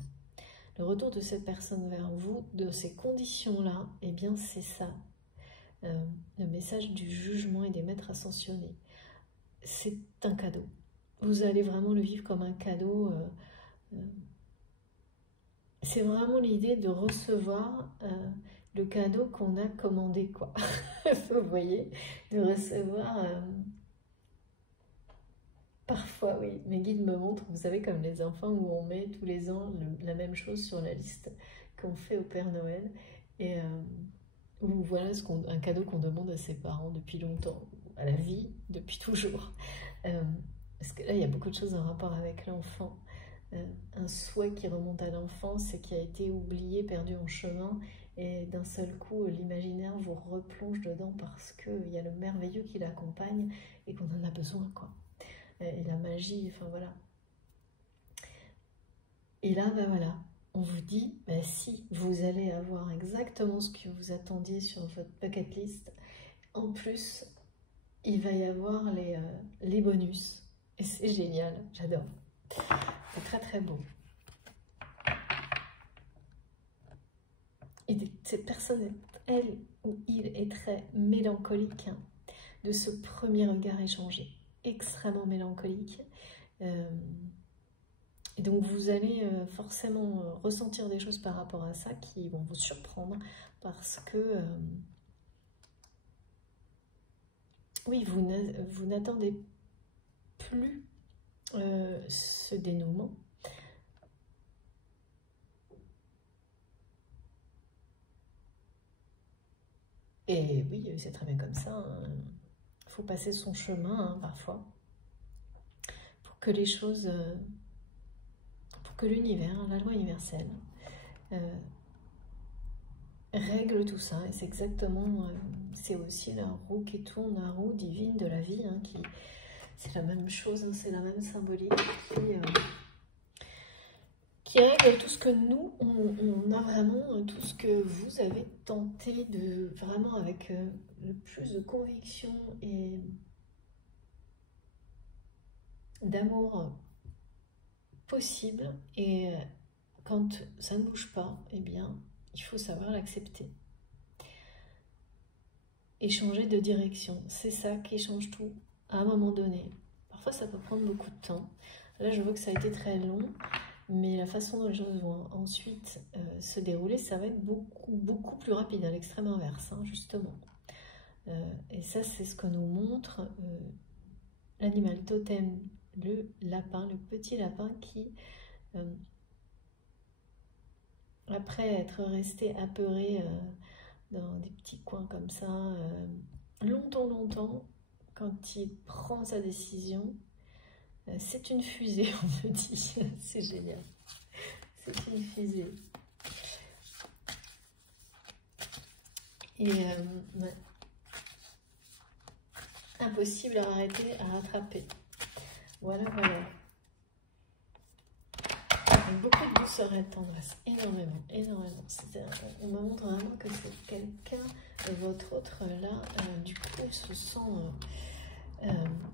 Le retour de cette personne vers vous, de ces conditions-là, eh bien, c'est ça. Le message du jugement et des maîtres ascensionnés. C'est un cadeau. Vous allez vraiment le vivre comme un cadeau. C'est vraiment l'idée de recevoir le cadeau qu'on a commandé, quoi. Vous voyez, de recevoir... Parfois, oui, mes guides me montrent, vous savez, comme les enfants où on met tous les ans la même chose sur la liste qu'on fait au Père Noël. Et voilà un cadeau qu'on demande à ses parents depuis longtemps, à la vie, depuis toujours. Parce que là, il y a beaucoup de choses en rapport avec l'enfant. Un souhait qui remonte à l'enfance et qui a été oublié, perdu en chemin, et d'un seul coup l'imaginaire vous replonge dedans parce qu'il y a le merveilleux qui l'accompagne et qu'on en a besoin, quoi. Et la magie, enfin voilà. Et là, ben voilà, on vous dit, ben si, vous allez avoir exactement ce que vous attendiez sur votre bucket list. En plus, il va y avoir les bonus. Et c'est génial, j'adore. C'est très très beau. Et cette personne, elle ou il est très mélancolique, hein, de ce premier regard échangé, extrêmement mélancolique. Et donc vous allez forcément ressentir des choses par rapport à ça qui vont vous surprendre parce que oui, vous n'attendez plus ce dénouement. Et oui, c'est très bien comme ça. Il faut passer son chemin, hein, parfois, pour que les choses, pour que l'univers, la loi universelle, règle tout ça. Et c'est exactement, c'est aussi la roue qui tourne, la roue divine de la vie, hein, c'est la même chose, hein, c'est la même symbolique qui règle tout ce que nous, on a vraiment, tout ce que vous avez tenté de, vraiment avec le plus de conviction et d'amour possible. Et quand ça ne bouge pas, eh bien, il faut savoir l'accepter. Et changer de direction, c'est ça qui change tout à un moment donné. Parfois, ça peut prendre beaucoup de temps. Là, je vois que ça a été très long. Mais la façon dont les choses vont ensuite se dérouler, ça va être beaucoup plus rapide, à l'extrême inverse, hein, justement. Et ça, c'est ce que nous montre l'animal totem, le lapin, le petit lapin qui, après être resté apeuré dans des petits coins comme ça, longtemps, quand il prend sa décision, c'est une fusée, on me dit. C'est génial. C'est une fusée. Et ouais. Impossible à arrêter, à rattraper. Voilà. Avec beaucoup de douceur et de tendresse. Énormément. On me montre vraiment que c'est quelqu'un, votre autre là, du coup, se sent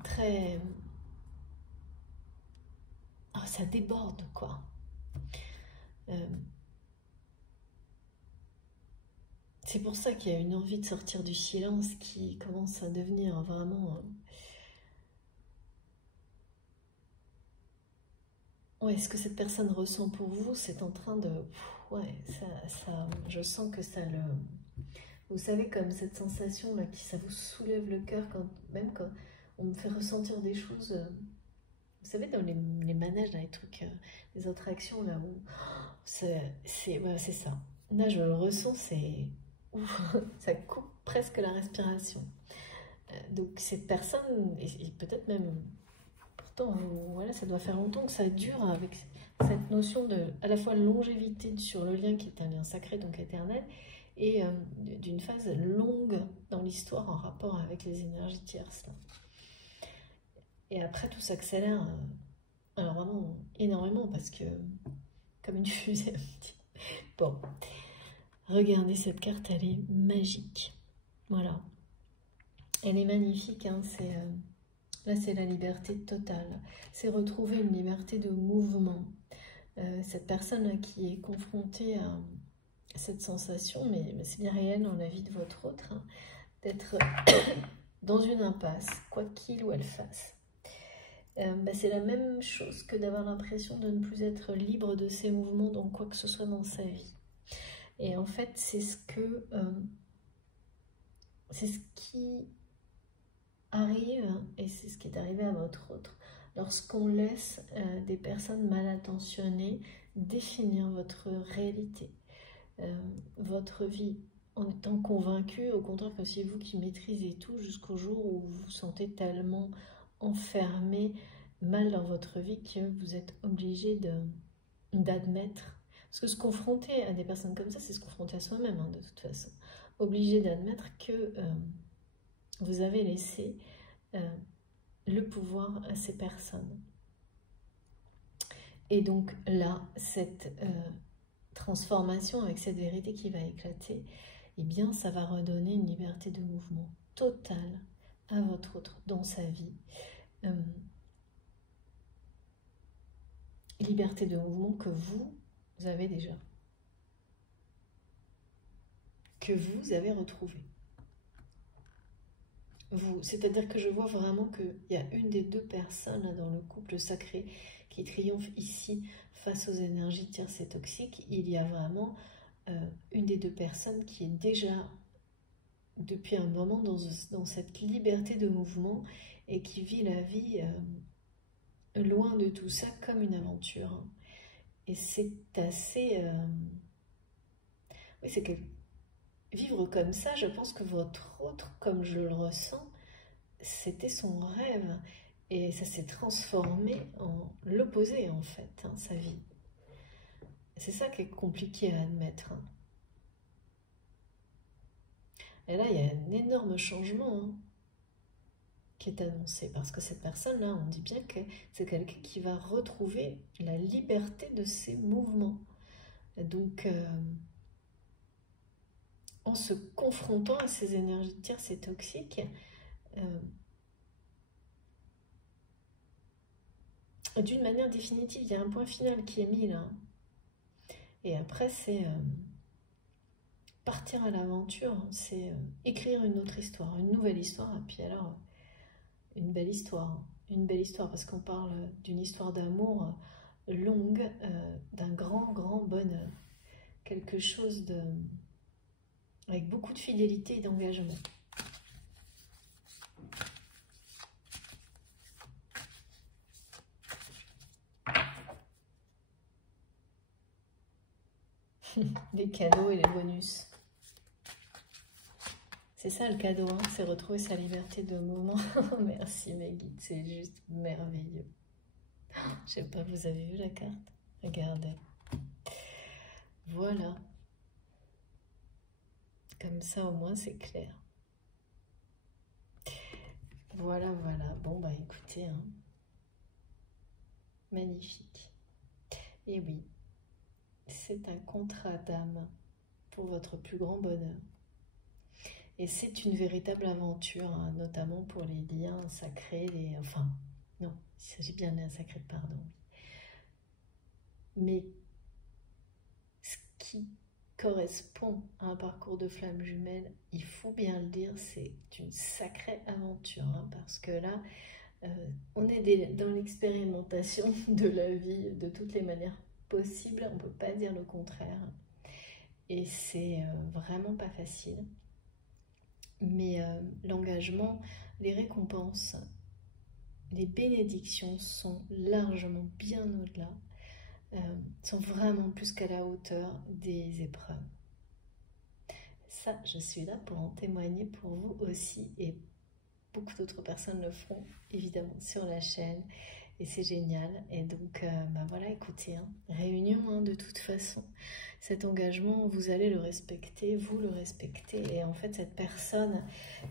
très... Oh, ça déborde, quoi. C'est pour ça qu'il y a une envie de sortir du silence qui commence à devenir vraiment... Ouais, ce que cette personne ressent pour vous, c'est en train de... Ouais, je sens que ça le... Vous savez, comme cette sensation là, ça vous soulève le cœur, même quand on me fait ressentir des choses Vous savez, dans les manèges, dans les trucs, les attractions, là où ouais, c'est ça. Là, je le ressens, c'est ouf, ça coupe presque la respiration. Donc cette personne, et peut-être même, pourtant, voilà, ça doit faire longtemps que ça dure avec cette notion de à la fois longévité sur le lien qui est un lien sacré, donc éternel, et d'une phase longue dans l'histoire en rapport avec les énergies tierces. Là. Et après, tout s'accélère, alors vraiment énormément, parce que comme une fusée. Bon, regardez cette carte, elle est magique. Voilà. Elle est magnifique, hein, là c'est la liberté totale. C'est retrouver une liberté de mouvement. Cette personne qui est confrontée à cette sensation, mais c'est bien réel dans la vie de votre autre, hein, d'être dans une impasse, quoi qu'il ou elle fasse. C'est la même chose que d'avoir l'impression de ne plus être libre de ses mouvements dans quoi que ce soit dans sa vie. Et en fait, c'est ce qui arrive, et c'est ce qui est arrivé à votre autre, lorsqu'on laisse des personnes mal intentionnées définir votre réalité, votre vie, en étant convaincu, au contraire, que c'est vous qui maîtrisez tout jusqu'au jour où vous vous sentez tellement enfermé, mal dans votre vie, que vous êtes obligé d'admettre. Parce que se confronter à des personnes comme ça, c'est se confronter à soi-même, hein, de toute façon. Obligé d'admettre que vous avez laissé le pouvoir à ces personnes. Et donc là, cette transformation avec cette vérité qui va éclater, eh bien, ça va redonner une liberté de mouvement totale à votre autre dans sa vie. Liberté de mouvement que vous avez déjà, que vous avez retrouvé. C'est-à-dire que je vois vraiment qu'il y a une des deux personnes là, dans le couple sacré qui triomphe ici face aux énergies tierces et toxiques. Il y a vraiment une des deux personnes qui est déjà depuis un moment dans cette liberté de mouvement et qui vit la vie loin de tout ça comme une aventure. Et c'est assez... oui, c'est que vivre comme ça, je pense que votre autre, comme je le ressens, c'était son rêve. Et ça s'est transformé en l'opposé, en fait, hein, sa vie. C'est ça qui est compliqué à admettre. Hein. Et là, il y a un énorme changement hein, qui est annoncé. Parce que cette personne-là, on dit bien que c'est quelqu'un qui va retrouver la liberté de ses mouvements. Donc, en se confrontant à ces énergies tierces et toxiques, d'une manière définitive, il y a un point final qui est mis là. Et après, c'est partir à l'aventure, c'est écrire une autre histoire, une nouvelle histoire, et puis alors, une belle histoire, parce qu'on parle d'une histoire d'amour longue, d'un grand, grand bonheur. Quelque chose avec beaucoup de fidélité et d'engagement. Les cadeaux et les bonus. C'est ça le cadeau, hein, c'est retrouver sa liberté de mouvement. Merci mes guides, c'est juste merveilleux. Je sais pas, vous avez vu la carte? Regardez. Voilà. Comme ça au moins c'est clair. Voilà, voilà. Bon bah écoutez, hein. Magnifique. Et oui, c'est un contrat d'âme pour votre plus grand bonheur. Et c'est une véritable aventure, hein, notamment pour les liens sacrés, enfin, non, il s'agit bien de liens sacrés, pardon. Mais ce qui correspond à un parcours de flamme jumelle, il faut bien le dire, c'est une sacrée aventure, hein, parce que là, on est dans l'expérimentation de la vie de toutes les manières possibles, on ne peut pas dire le contraire. Et c'est vraiment pas facile. Mais l'engagement, les récompenses les bénédictions sont largement bien au-delà, sont vraiment plus qu'à la hauteur des épreuves. Ça, je suis là pour en témoigner pour vous aussi, et beaucoup d'autres personnes le feront évidemment sur la chaîne, et c'est génial. Et donc bah voilà, écoutez, hein, réunion, hein, de toute façon, cet engagement, vous allez le respecter, vous le respectez, et en fait cette personne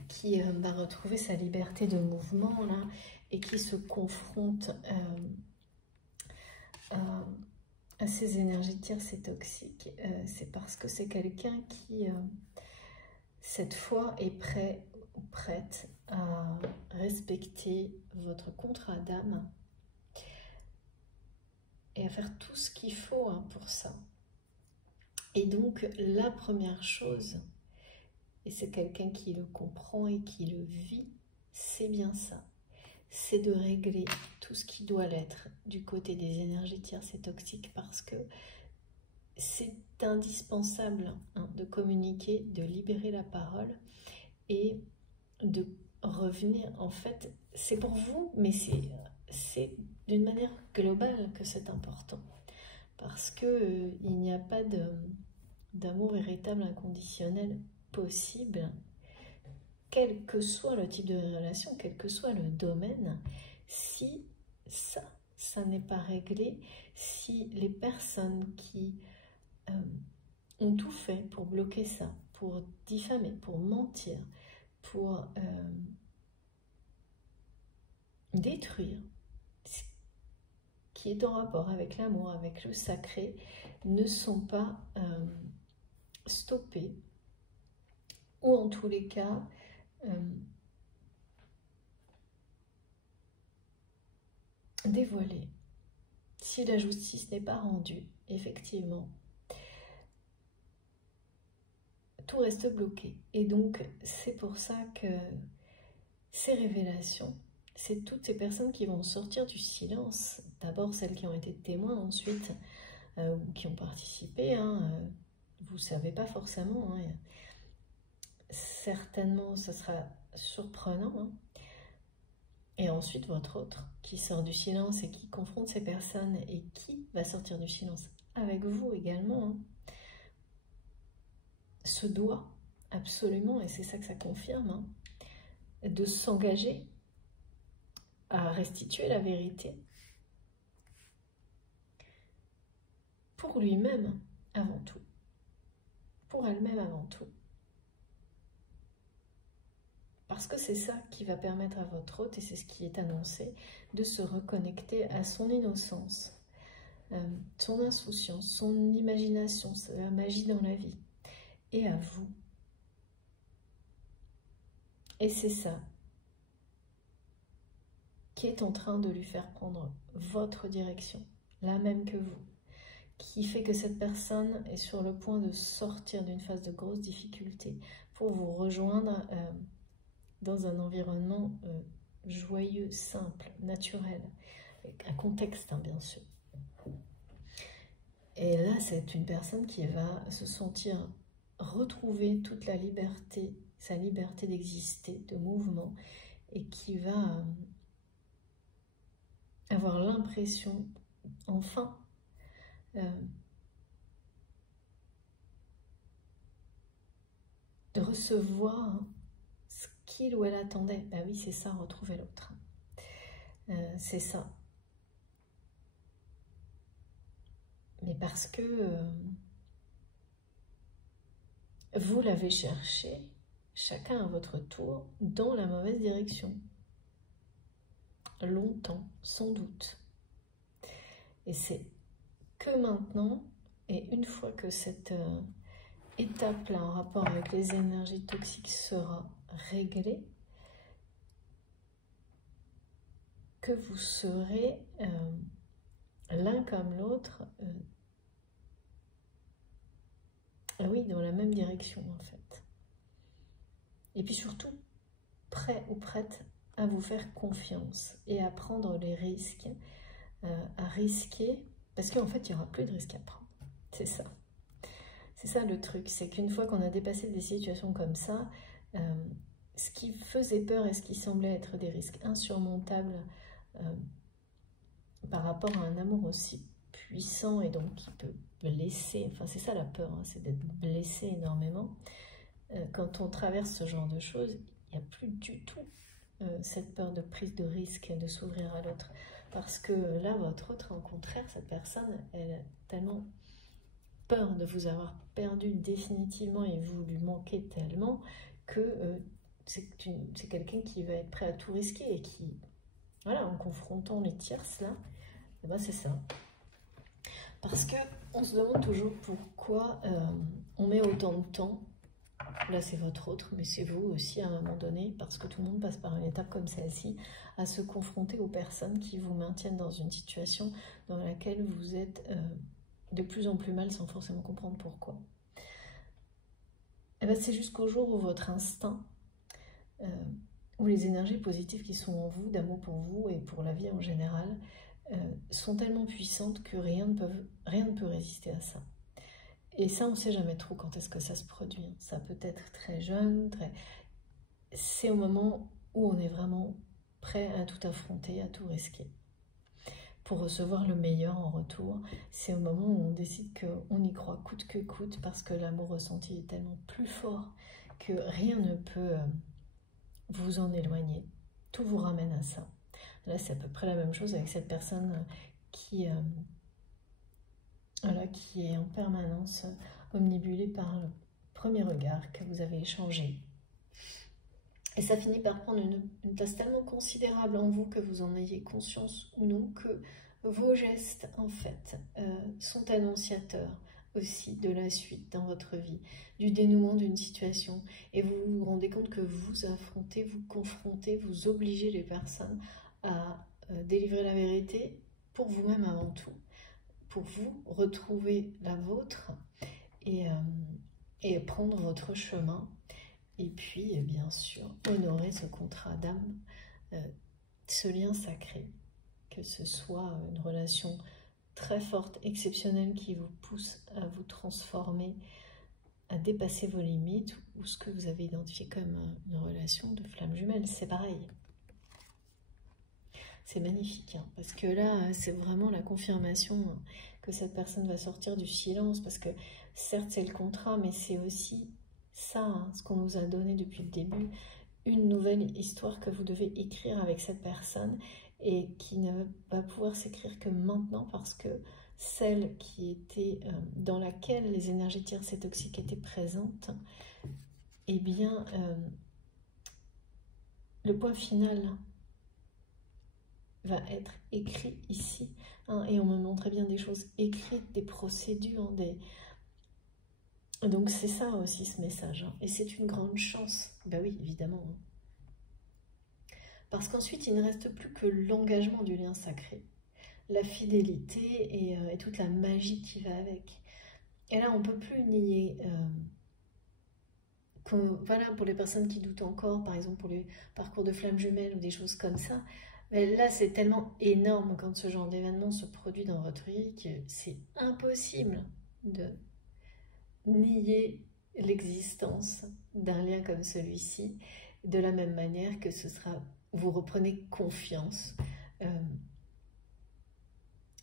qui va retrouver sa liberté de mouvement là, et qui se confronte à ces énergies tierces et toxiques, c'est parce que c'est quelqu'un qui cette fois est prêt ou prête à respecter votre contrat d'âme et à faire tout ce qu'il faut, hein, pour ça. Et donc la première chose, et c'est quelqu'un qui le comprend et qui le vit, c'est bien ça, c'est de régler tout ce qui doit l'être du côté des énergies tierces et toxiques, parce que c'est indispensable, hein, de communiquer, de libérer la parole et de revenir. En fait, c'est pour vous, mais c'est d'une manière globale que c'est important, parce que il n'y a pas d'amour véritable inconditionnel possible, quel que soit le type de relation, quel que soit le domaine, si ça n'est pas réglé, si les personnes qui ont tout fait pour bloquer ça, pour diffamer, pour mentir, pour détruire ce qui est en rapport avec l'amour, avec le sacré, ne sont pas stoppés, ou en tous les cas dévoilés. Si la justice n'est pas rendue, effectivement, tout reste bloqué. Et donc, c'est pour ça que ces révélations, c'est toutes ces personnes qui vont sortir du silence, d'abord celles qui ont été témoins, ensuite, ou qui ont participé, hein, vous ne savez pas forcément, hein, certainement ce sera surprenant, hein. Et ensuite votre autre qui sort du silence et qui confronte ces personnes, et qui va sortir du silence avec vous également, hein, se doit absolument, et c'est ça que ça confirme, hein, de s'engager à restituer la vérité pour lui-même avant tout, pour elle-même avant tout. Parce que c'est ça qui va permettre à votre hôte, et c'est ce qui est annoncé, de se reconnecter à son innocence, son insouciance, son imagination, sa magie dans la vie, et à vous. Et c'est ça qui est en train de lui faire prendre votre direction, la même que vous, qui fait que cette personne est sur le point de sortir d'une phase de grosse difficulté pour vous rejoindre dans un environnement joyeux, simple, naturel, avec un contexte, hein, bien sûr. Et là, c'est une personne qui va se sentir retrouver toute la liberté, sa liberté d'exister, de mouvement, et qui va avoir l'impression, enfin, de recevoir ce qu'il ou elle attendait. Ben oui, c'est ça, retrouver l'autre. C'est ça. Mais parce que vous l'avez cherché, chacun à votre tour, dans la mauvaise direction. Longtemps, sans doute. Et c'est que maintenant, et une fois que cette étape-là en rapport avec les énergies toxiques sera réglée, que vous serez l'un comme l'autre, oui, dans la même direction en fait. Et puis surtout, prêt ou prête à vous faire confiance et à prendre les risques, à risquer, parce qu'en fait, il n'y aura plus de risques à prendre. C'est ça. C'est ça le truc, c'est qu'une fois qu'on a dépassé des situations comme ça, ce qui faisait peur et ce qui semblait être des risques insurmontables par rapport à un amour aussi puissant et donc qui peut blesser, enfin c'est ça la peur, hein, c'est d'être blessé énormément. Quand on traverse ce genre de choses, il n'y a plus du tout cette peur de prise de risque et de s'ouvrir à l'autre. Parce que là, votre autre, au contraire, cette personne, elle a tellement peur de vous avoir perdu définitivement et vous lui manquez tellement que c'est quelqu'un qui va être prêt à tout risquer et qui, voilà, en confrontant les tierces là, eh ben c'est ça. Parce que on se demande toujours pourquoi on met autant de temps. Là, c'est votre autre, mais c'est vous aussi à un moment donné, parce que tout le monde passe par une étape comme celle-ci, à se confronter aux personnes qui vous maintiennent dans une situation dans laquelle vous êtes de plus en plus mal sans forcément comprendre pourquoi. Et ben, c'est jusqu'au jour où votre instinct, où les énergies positives qui sont en vous, d'amour pour vous et pour la vie en général, sont tellement puissantes que rien ne peut résister à ça. Et ça, on ne sait jamais trop quand est-ce que ça se produit. Ça peut être très jeune, c'est au moment où on est vraiment prêt à tout affronter, à tout risquer. Pour recevoir le meilleur en retour, c'est au moment où on décide qu'on y croit coûte que coûte, parce que l'amour ressenti est tellement plus fort que rien ne peut vous en éloigner. Tout vous ramène à ça. Là, c'est à peu près la même chose avec cette personne qui est en permanence omnibulée par le premier regard que vous avez échangé. Et ça finit par prendre une place tellement considérable en vous, que vous en ayez conscience ou non, que vos gestes, en fait, sont annonciateurs aussi de la suite dans votre vie, du dénouement d'une situation. Et vous vous rendez compte que vous affrontez, vous confrontez, vous obligez les personnes à délivrer la vérité pour vous-même avant tout, pour vous retrouver la vôtre et prendre votre chemin. Et puis, bien sûr, honorer ce contrat d'âme, ce lien sacré, que ce soit une relation très forte, exceptionnelle, qui vous pousse à vous transformer, à dépasser vos limites, ou ce que vous avez identifié comme une relation de flamme jumelle, c'est pareil. C'est magnifique, hein, parce que là, c'est vraiment la confirmation que cette personne va sortir du silence, parce que certes, c'est le contrat, mais c'est aussi ça, hein, ce qu'on nous a donné depuis le début, une nouvelle histoire que vous devez écrire avec cette personne et qui ne va pouvoir s'écrire que maintenant, parce que celle qui était dans laquelle les énergies tierces et toxiques étaient présentes, eh bien, le point final va être écrit ici, hein, et on me montrait bien des choses écrites, des procédures, donc c'est ça aussi ce message, hein, et c'est une grande chance, ben oui, évidemment, hein. Parce qu'ensuite il ne reste plus que l'engagement du lien sacré, la fidélité et toute la magie qui va avec. Et là on ne peut plus nier, voilà, pour les personnes qui doutent encore, par exemple pour les parcours de flammes jumelles ou des choses comme ça, mais là c'est tellement énorme quand ce genre d'événement se produit dans votre vie que c'est impossible de nier l'existence d'un lien comme celui-ci, de la même manière que vous reprenez confiance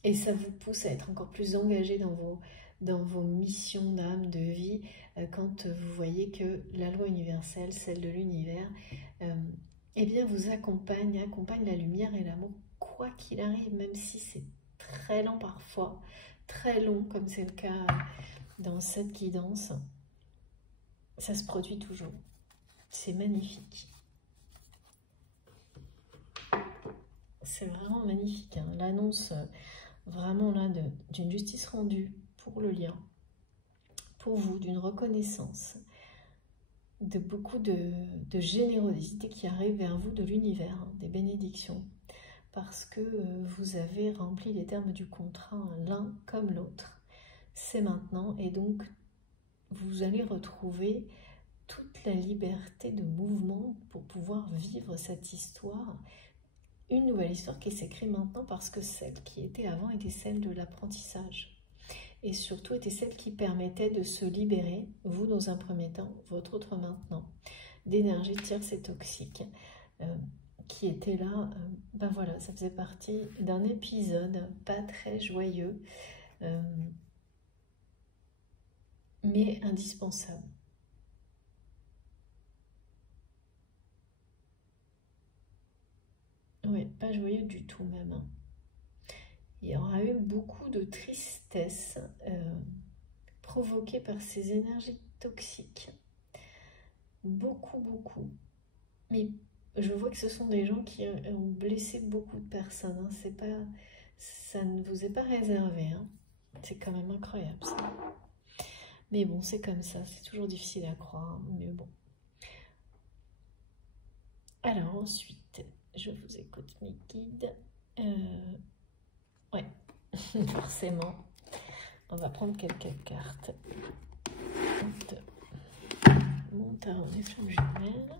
et ça vous pousse à être encore plus engagé dans vos missions d'âme, de vie, quand vous voyez que la loi universelle, celle de l'univers, eh bien vous accompagne la lumière et l'amour, quoi qu'il arrive, même si c'est très lent parfois, très long, comme c'est le cas dans cette guidance, ça se produit toujours. C'est magnifique. C'est vraiment magnifique, hein. L'annonce vraiment là d'une justice rendue pour le lien, pour vous, d'une reconnaissance, de beaucoup de générosité qui arrive vers vous de l'univers, hein, des bénédictions, parce que vous avez rempli les termes du contrat, hein, l'un comme l'autre. C'est maintenant, et donc vous allez retrouver toute la liberté de mouvement pour pouvoir vivre cette histoire, une nouvelle histoire qui s'écrit maintenant, parce que celle qui était avant était celle de l'apprentissage. Et surtout était celle qui permettait de se libérer, vous dans un premier temps, votre autre maintenant, d'énergie tierce et toxique, qui était là, ben voilà, ça faisait partie d'un épisode pas très joyeux, mais indispensable. Oui, pas joyeux du tout même. Hein. Il y aura eu beaucoup de tristesse provoquée par ces énergies toxiques. Beaucoup, beaucoup. Mais je vois que ce sont des gens qui ont blessé beaucoup de personnes. Hein. C'est pas, ça ne vous est pas réservé. Hein. C'est quand même incroyable ça. Mais bon, c'est comme ça. C'est toujours difficile à croire. Mais bon. Alors ensuite, je vous écoute mes guides. Ouais, forcément. On va prendre quelques cartes. Mon tarot des flammes jumelles.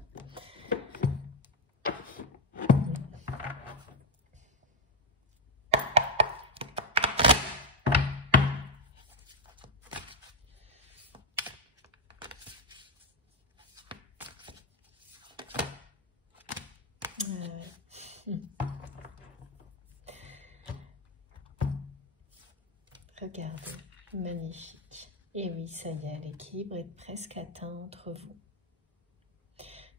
Regardez, magnifique. Et oui, ça y est, l'équilibre est presque atteint entre vous.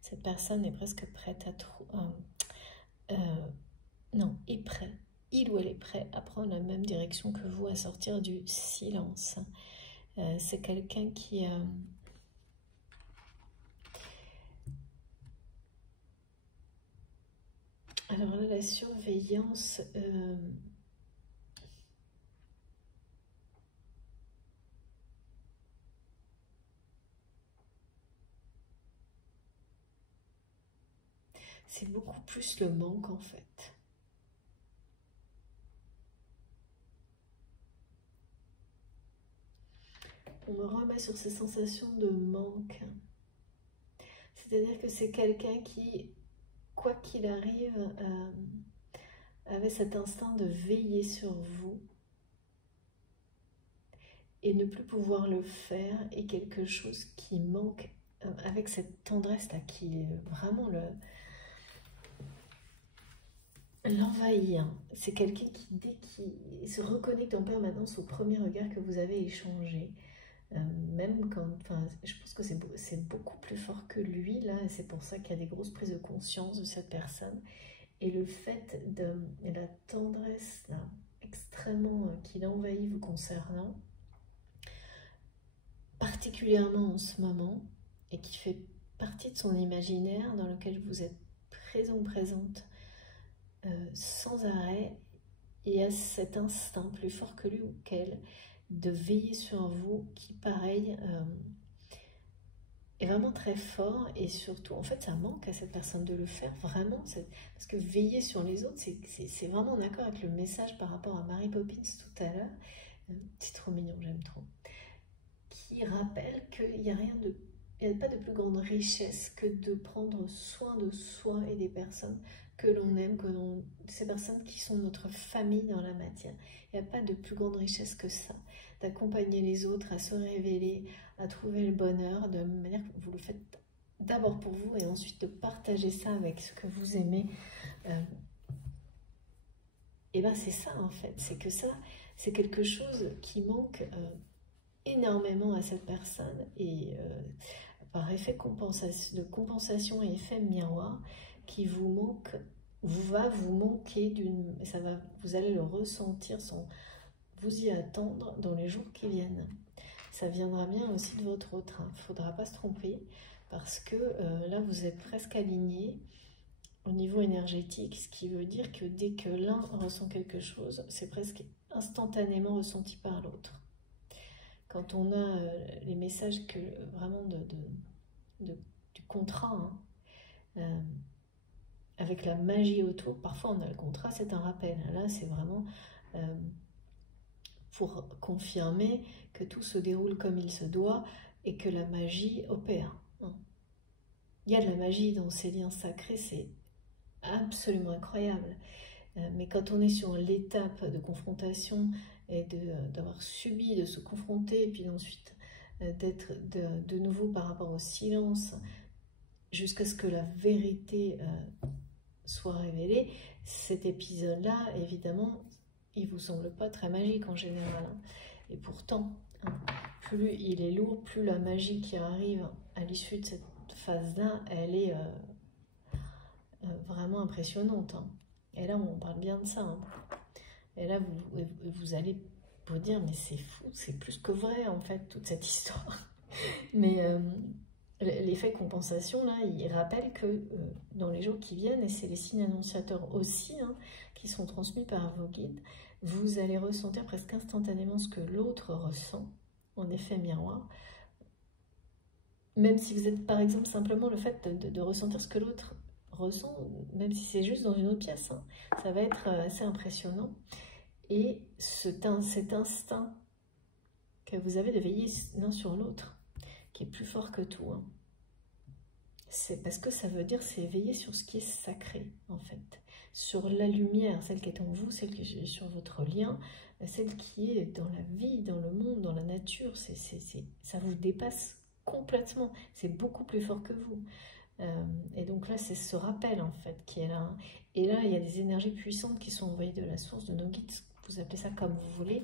Cette personne est presque prête à non, est prêt. Il ou elle est prêt à prendre la même direction que vous, à sortir du silence. C'est quelqu'un qui... Alors là, la surveillance... c'est beaucoup plus le manque en fait. On me remet sur ces sensations de manque. C'est-à-dire que c'est quelqu'un qui, quoi qu'il arrive, avait cet instinct de veiller sur vous. Et ne plus pouvoir le faire est quelque chose qui manque avec cette tendresse là qui est vraiment l'envahit. Hein. C'est quelqu'un qui, dès qu'il se reconnecte en permanence au premier regard que vous avez échangé, même quand, enfin, je pense que c'est beaucoup plus fort que lui là, et c'est pour ça qu'il y a des grosses prises de conscience de cette personne. Et le fait de la tendresse là, extrêmement qui l'envahit vous concernant, particulièrement en ce moment, et qui fait partie de son imaginaire dans lequel vous êtes présent, présente, sans arrêt, et à cet instinct plus fort que lui ou qu'elle de veiller sur vous qui pareil est vraiment très fort. Et surtout en fait ça manque à cette personne de le faire vraiment, parce que veiller sur les autres c'est vraiment en accord avec le message par rapport à Mary Poppins tout à l'heure. C'est trop mignon, j'aime trop, qui rappelle qu'il n'y a rien de... Il n'y a pas de plus grande richesse que de prendre soin de soi et des personnes que l'on aime, ces personnes qui sont notre famille dans la matière. Il n'y a pas de plus grande richesse que ça, d'accompagner les autres à se révéler, à trouver le bonheur, de manière que vous le faites d'abord pour vous et ensuite de partager ça avec ce que vous aimez. Et bien c'est ça en fait, c'est que ça, c'est quelque chose qui manque énormément à cette personne et par effet de compensation et effet miroir qui vous manque, va vous manquer vous allez le ressentir sans vous y attendre dans les jours qui viennent. Ça viendra bien aussi de votre autre, il ne faudra pas se tromper parce que là vous êtes presque aligné au niveau énergétique, ce qui veut dire que dès que l'un ressent quelque chose, c'est presque instantanément ressenti par l'autre. Quand on a les messages vraiment du contrat, hein, avec la magie autour, parfois on a le contrat, c'est un rappel. Là, c'est vraiment pour confirmer que tout se déroule comme il se doit et que la magie opère. Hein. Il y a de la magie dans ces liens sacrés, c'est absolument incroyable. Mais quand on est sur l'étape de confrontation et d'avoir subi, de se confronter, et puis ensuite d'être de nouveau par rapport au silence, jusqu'à ce que la vérité soit révélé. Cet épisode-là, évidemment, il vous semble pas très magique en général, hein. Et pourtant, hein, plus il est lourd, plus la magie qui arrive à l'issue de cette phase-là, elle est vraiment impressionnante, hein. Et là, on parle bien de ça, hein. Et là, vous allez vous dire, mais c'est fou, c'est plus que vrai, en fait, toute cette histoire. Mais l'effet compensation, là, il rappelle que dans les jours qui viennent, et c'est les signes annonciateurs aussi, hein, qui sont transmis par vos guides, vous allez ressentir presque instantanément ce que l'autre ressent, en effet miroir. Même si vous êtes, par exemple, simplement le fait de ressentir ce que l'autre ressent, même si c'est juste dans une autre pièce, hein, ça va être assez impressionnant. Et cet instinct que vous avez de veiller l'un sur l'autre, qui est plus fort que tout, hein. C'est parce que ça veut dire c'est veiller sur ce qui est sacré, en fait. Sur la lumière, celle qui est en vous, celle qui est sur votre lien, celle qui est dans la vie, dans le monde, dans la nature. Ça vous dépasse complètement. C'est beaucoup plus fort que vous. Et donc là, c'est ce rappel, en fait, qui est là, hein. Et là, il y a des énergies puissantes qui sont envoyées de la source, de nos guides, vous appelez ça comme vous voulez,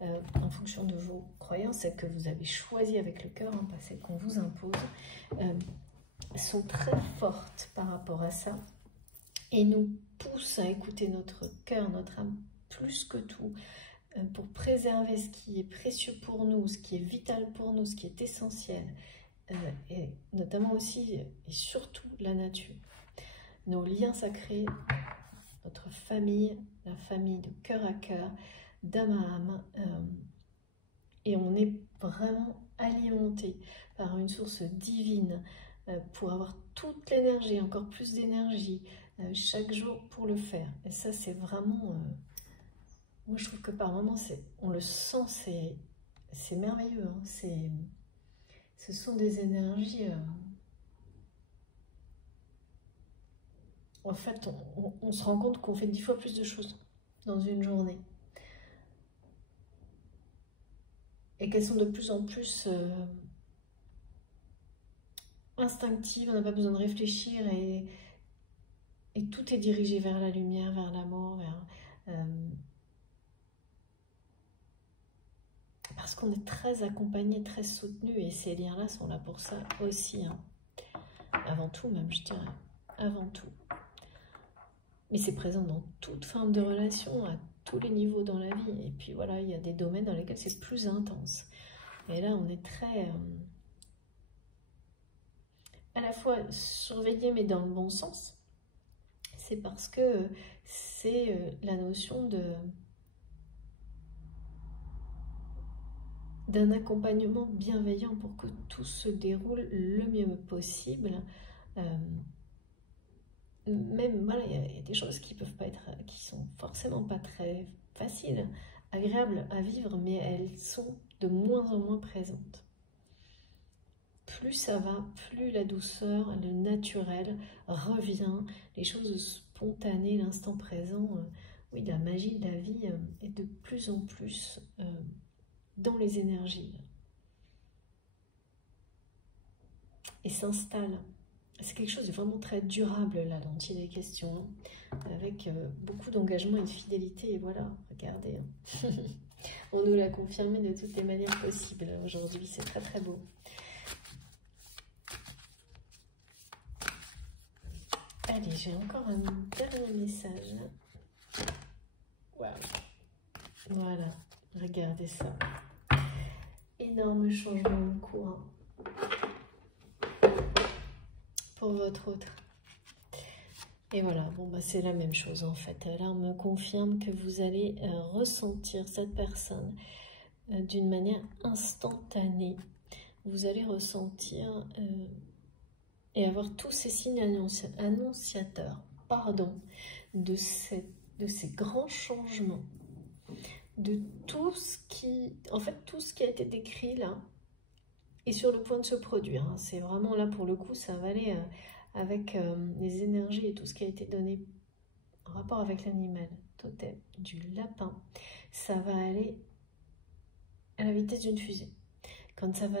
en fonction de vos croyances, celles que vous avez choisies avec le cœur, hein, pas celles qu'on vous impose, sont très fortes par rapport à ça et nous poussent à écouter notre cœur, notre âme, plus que tout, pour préserver ce qui est précieux pour nous, ce qui est vital pour nous, ce qui est essentiel, et notamment aussi et surtout la nature, nos liens sacrés, notre famille, la famille de cœur à cœur, d'âme à âme, et on est vraiment alimenté par une source divine pour avoir toute l'énergie, encore plus d'énergie chaque jour pour le faire. Et ça, c'est vraiment... moi, je trouve que par moments, on le sent, c'est merveilleux, hein. Ce sont des énergies... en fait, on se rend compte qu'on fait 10 fois plus de choses dans une journée. Et qu'elles sont de plus en plus instinctives, on n'a pas besoin de réfléchir et tout est dirigé vers la lumière, vers l'amour, parce qu'on est très accompagné, très soutenu, et ces liens-là sont là pour ça aussi, hein. Avant tout même, je dirais, avant tout. Mais c'est présent dans toute forme de relation, à tous les niveaux dans la vie. Et puis voilà, il y a des domaines dans lesquels c'est plus intense. Et là, on est très... à la fois surveillé, mais dans le bon sens. C'est parce que c'est la notion d'un accompagnement bienveillant pour que tout se déroule le mieux possible. Même, voilà, il y a des choses qui peuvent pas être, qui sont forcément pas très faciles, agréables à vivre, mais elles sont de moins en moins présentes. Plus ça va, plus la douceur, le naturel revient, les choses spontanées, l'instant présent, oui, la magie de la vie est de plus en plus dans les énergies et s'installe. C'est quelque chose de vraiment très durable là dont il est question, hein, avec beaucoup d'engagement et de fidélité. Et voilà, regardez, hein. On nous l'a confirmé de toutes les manières possibles aujourd'hui, c'est très très beau. Allez, j'ai encore un dernier message. Waouh. Voilà, regardez ça. Énorme changement en cours, hein, pour votre autre. Et voilà, bon bah c'est la même chose en fait. Là, on me confirme que vous allez ressentir cette personne d'une manière instantanée. Vous allez ressentir et avoir tous ces signes annonciateurs, de ces grands changements, de tout ce qui, en fait, tout ce qui a été décrit là est sur le point de se produire, hein. C'est vraiment là pour le coup, ça va aller avec les énergies et tout ce qui a été donné en rapport avec l'animal totem du lapin. Ça va aller à la vitesse d'une fusée. Quand ça va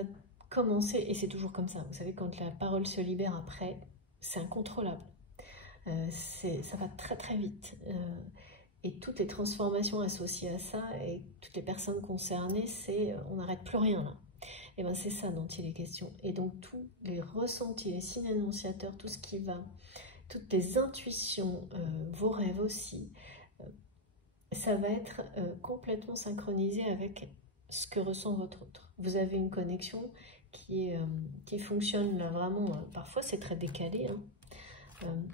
commencer, et c'est toujours comme ça, vous savez, quand la parole se libère après, c'est incontrôlable. Ça va très très vite. Et toutes les transformations associées à ça, et toutes les personnes concernées, c'est on n'arrête plus rien là. Et bien c'est ça dont il est question. Et donc tous les ressentis, les signes annonciateurs, tout ce qui va, toutes les intuitions, vos rêves aussi, ça va être complètement synchronisé avec ce que ressent votre autre. Vous avez une connexion qui fonctionne là vraiment, parfois c'est très décalé, hein.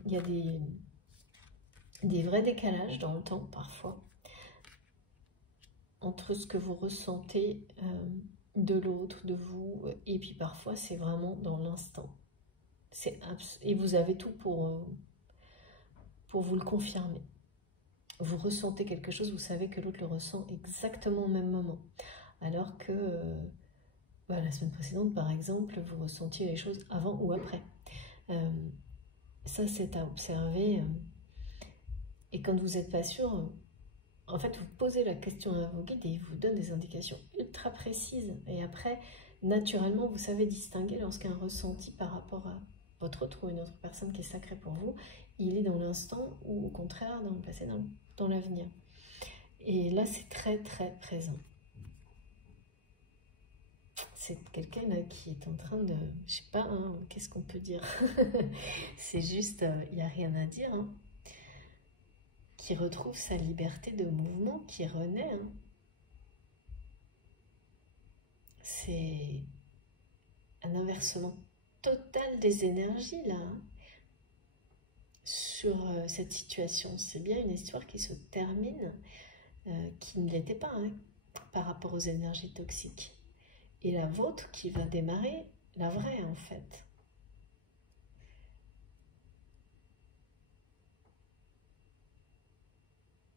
Il y a des vrais décalages dans le temps parfois, entre ce que vous ressentez de l'autre, de vous, et puis parfois c'est vraiment dans l'instant. Et vous avez tout pour vous le confirmer. Vous ressentez quelque chose, vous savez que l'autre le ressent exactement au même moment. Alors que la semaine précédente, par exemple, vous ressentiez les choses avant ou après. Ça, c'est à observer. Et quand vous n'êtes pas sûr, en fait, vous posez la question à vos guides et ils vous donnent des indications ultra précises. Et après, naturellement, vous savez distinguer lorsqu'un ressenti par rapport à votre autre ou une autre personne qui est sacrée pour vous, il est dans l'instant ou au contraire dans le passé, dans l'avenir. Et là, c'est très, très présent. C'est quelqu'un là qui est en train de... Je sais pas, hein, qu'est-ce qu'on peut dire? C'est juste, il n'y a rien à dire. Hein. Qui retrouve sa liberté de mouvement, qui renaît. Hein. C'est un inversement total des énergies là. Hein. Sur cette situation. C'est bien une histoire qui se termine, qui ne l'était pas, hein, par rapport aux énergies toxiques. Et la vôtre qui va démarrer, la vraie en fait.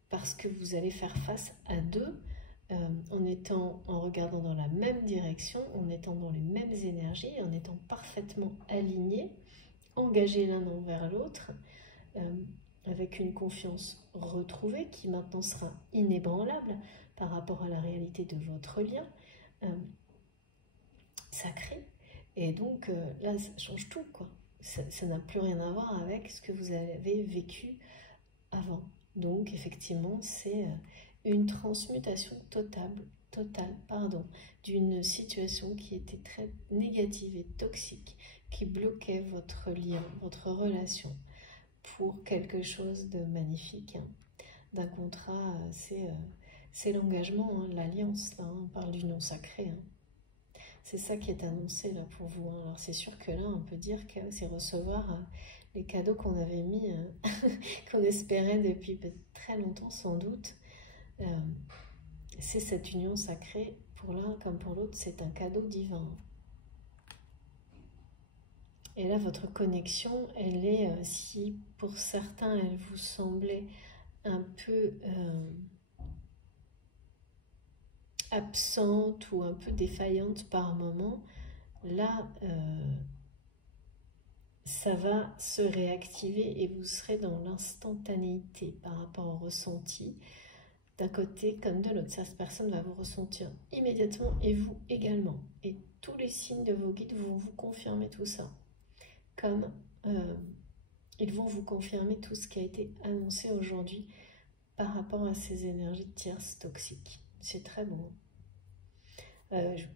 Parce que vous allez faire face à deux, en regardant dans la même direction, en étant dans les mêmes énergies, en étant parfaitement alignés, engagés l'un envers l'autre, avec une confiance retrouvée qui maintenant sera inébranlable par rapport à la réalité de votre lien sacré. Et donc là, ça change tout, quoi. Ça n'a plus rien à voir avec ce que vous avez vécu avant. Donc effectivement, c'est une transmutation totale, d'une situation qui était très négative et toxique, qui bloquait votre lien, votre relation, pour quelque chose de magnifique, hein. D'un contrat, c'est l'engagement, hein, l'alliance, là, hein, on parle d'union sacrée, hein. C'est ça qui est annoncé là pour vous, hein. Alors c'est sûr que là, on peut dire que c'est recevoir les cadeaux qu'on avait mis, qu'on espérait depuis très longtemps sans doute. C'est cette union sacrée, pour l'un comme pour l'autre, c'est un cadeau divin. Et là, votre connexion, elle est, si pour certains, elle vous semblait un peu absente ou un peu défaillante par moment, là, ça va se réactiver et vous serez dans l'instantanéité par rapport au ressenti, d'un côté comme de l'autre. Cette personne va vous ressentir immédiatement et vous également. Et tous les signes de vos guides vont vous confirmer tout ça. Comme ils vont vous confirmer tout ce qui a été annoncé aujourd'hui par rapport à ces énergies tierces toxiques. C'est très beau.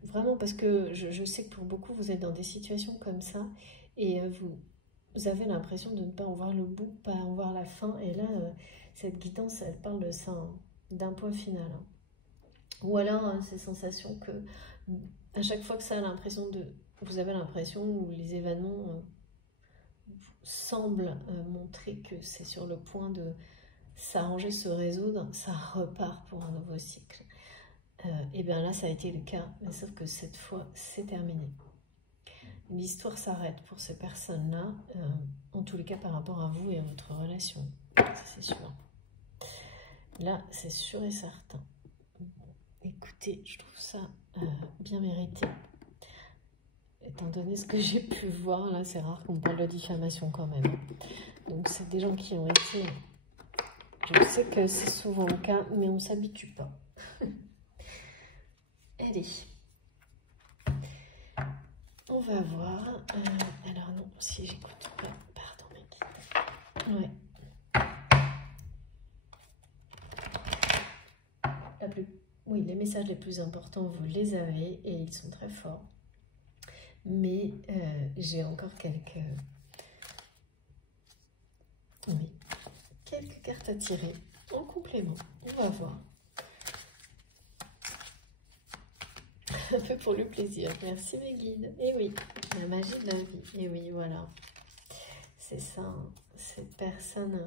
Vraiment, parce que je sais que pour beaucoup, vous êtes dans des situations comme ça et vous avez l'impression de ne pas en voir le bout, pas en voir la fin. Et là, cette guidance, elle parle de ça, hein, d'un point final. Hein. Ou alors, hein, ces sensations que, à chaque fois que ça a l'impression de... Vous avez l'impression où les événements semblent montrer que c'est sur le point de s'arranger, se résoudre, ça repart pour un nouveau cycle. Et bien là, ça a été le cas, mais sauf que cette fois, c'est terminé. L'histoire s'arrête pour ces personnes-là, en tous les cas par rapport à vous et à votre relation. Ça, c'est sûr. Là, c'est sûr et certain. Écoutez, je trouve ça bien mérité. Étant donné ce que j'ai pu voir, là, c'est rare qu'on parle de diffamation quand même. Donc, c'est des gens qui ont été... Je sais que c'est souvent le cas, mais on ne s'habitue pas. Allez. On va voir. Alors non, si j'écoute pas, pardon mes guides. Ouais. Oui, les messages les plus importants, vous les avez et ils sont très forts. Mais j'ai encore quelques... Oui, quelques cartes à tirer en complément. On va voir. Un peu pour le plaisir. Merci mes guides. Et oui, la magie de la vie. Et oui, voilà. C'est ça. Hein. Cette personne,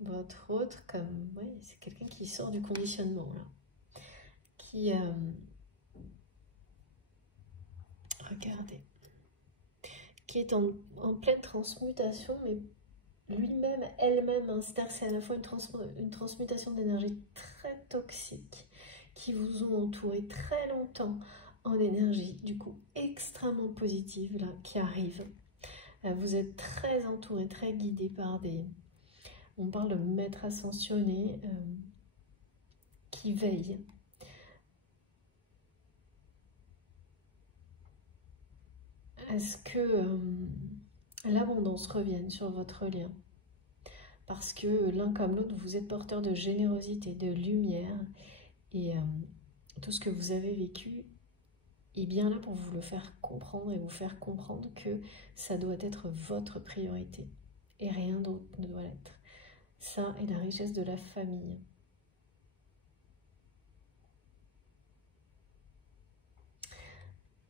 votre autre, comme... Oui, c'est quelqu'un qui sort du conditionnement, là. Qui... regardez. Qui est en pleine transmutation, mais lui-même, elle-même, hein, c'est à la fois une transmutation d'énergie très toxique qui vous ont entouré très longtemps en énergie, du coup, extrêmement positive, là, qui arrive. Vous êtes très entouré, très guidé par des... On parle de maîtres ascensionnés qui veillent. Est-ce que l'abondance revienne sur votre lien? Parce que l'un comme l'autre, vous êtes porteur de générosité, de lumière, et tout ce que vous avez vécu est bien là pour vous le faire comprendre et vous faire comprendre que ça doit être votre priorité et rien d'autre ne doit l'être. Ça est la richesse de la famille.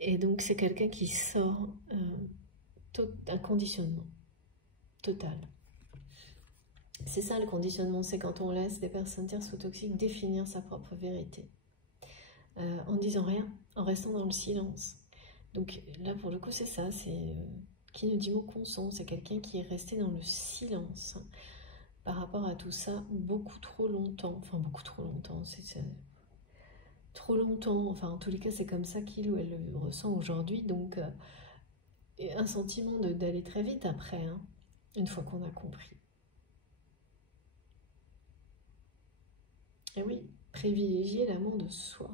Et donc c'est quelqu'un qui sort d'un conditionnement total. C'est ça le conditionnement, c'est quand on laisse des personnes tierces ou toxiques définir sa propre vérité. En ne disant rien, en restant dans le silence. Donc là pour le coup c'est ça, c'est qui ne dit mot consent, c'est quelqu'un qui est resté dans le silence par rapport à tout ça beaucoup trop longtemps, enfin beaucoup trop longtemps, c'est trop longtemps, enfin en tous les cas c'est comme ça qu'il ou elle le ressent aujourd'hui, donc un sentiment d'aller très vite après, hein, une fois qu'on a compris. Et oui, privilégier l'amour de soi.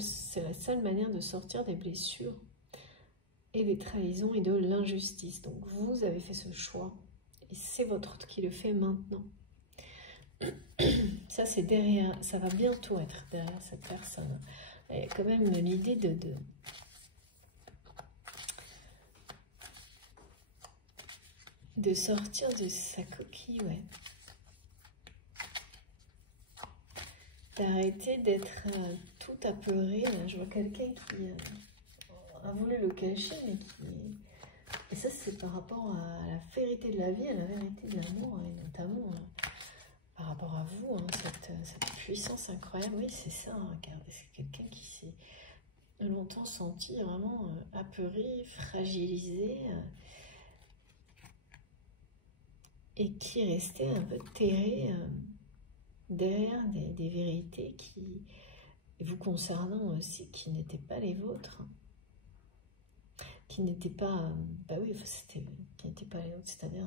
C'est la seule manière de sortir des blessures et des trahisons et de l'injustice. Donc vous avez fait ce choix et c'est votre autre qui le fait maintenant. Ça c'est derrière, ça va bientôt être derrière cette personne. Et quand même l'idée de sortir de sa coquille, ouais. D'arrêter d'être tout apeuré. Je vois quelqu'un qui a voulu le cacher, mais qui... Et ça, c'est par rapport à la vérité de la vie, à la vérité de l'amour, et notamment par rapport à vous, hein, cette puissance incroyable. Oui, c'est ça, hein, regardez, c'est quelqu'un qui s'est longtemps senti vraiment apeuré, fragilisé, et qui est resté un peu terré derrière des vérités qui vous concernant aussi, qui n'étaient pas les vôtres, qui n'étaient pas, bah oui, c'était, qui n'étaient pas les vôtres, c'est-à-dire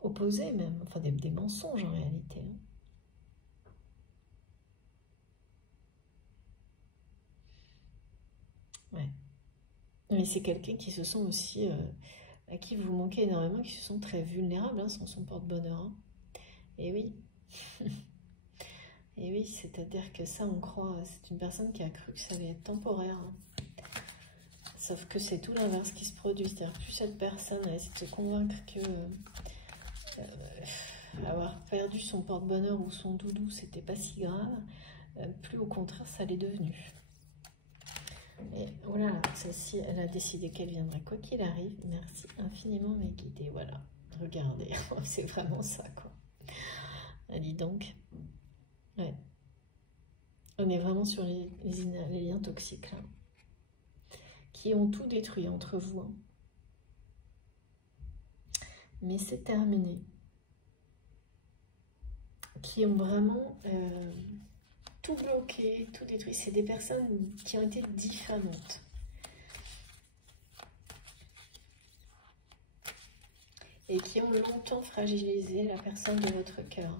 opposés même, enfin des mensonges en réalité. Hein. Ouais. Mais c'est quelqu'un qui se sent aussi, à qui vous manquez énormément, qui se sent très vulnérable, hein, sans son porte-bonheur. Hein. Et oui. Et oui, c'est-à-dire que ça, on croit, c'est une personne qui a cru que ça allait être temporaire. Hein. Sauf que c'est tout l'inverse qui se produit. C'est-à-dire plus cette personne a essayé de se convaincre que avoir perdu son porte-bonheur ou son doudou, c'était pas si grave, plus au contraire, ça l'est devenu. Et voilà, celle-ci, elle a décidé qu'elle viendrait quoi qu'il arrive. Merci infiniment mes guides. Et voilà, regardez, c'est vraiment ça, quoi. Dis donc. Ouais. On est vraiment sur les liens toxiques, là. Qui ont tout détruit entre vous. Hein. Mais c'est terminé. Qui ont vraiment tout bloqué, tout détruit. C'est des personnes qui ont été diffamantes. Et qui ont longtemps fragilisé la personne de votre cœur.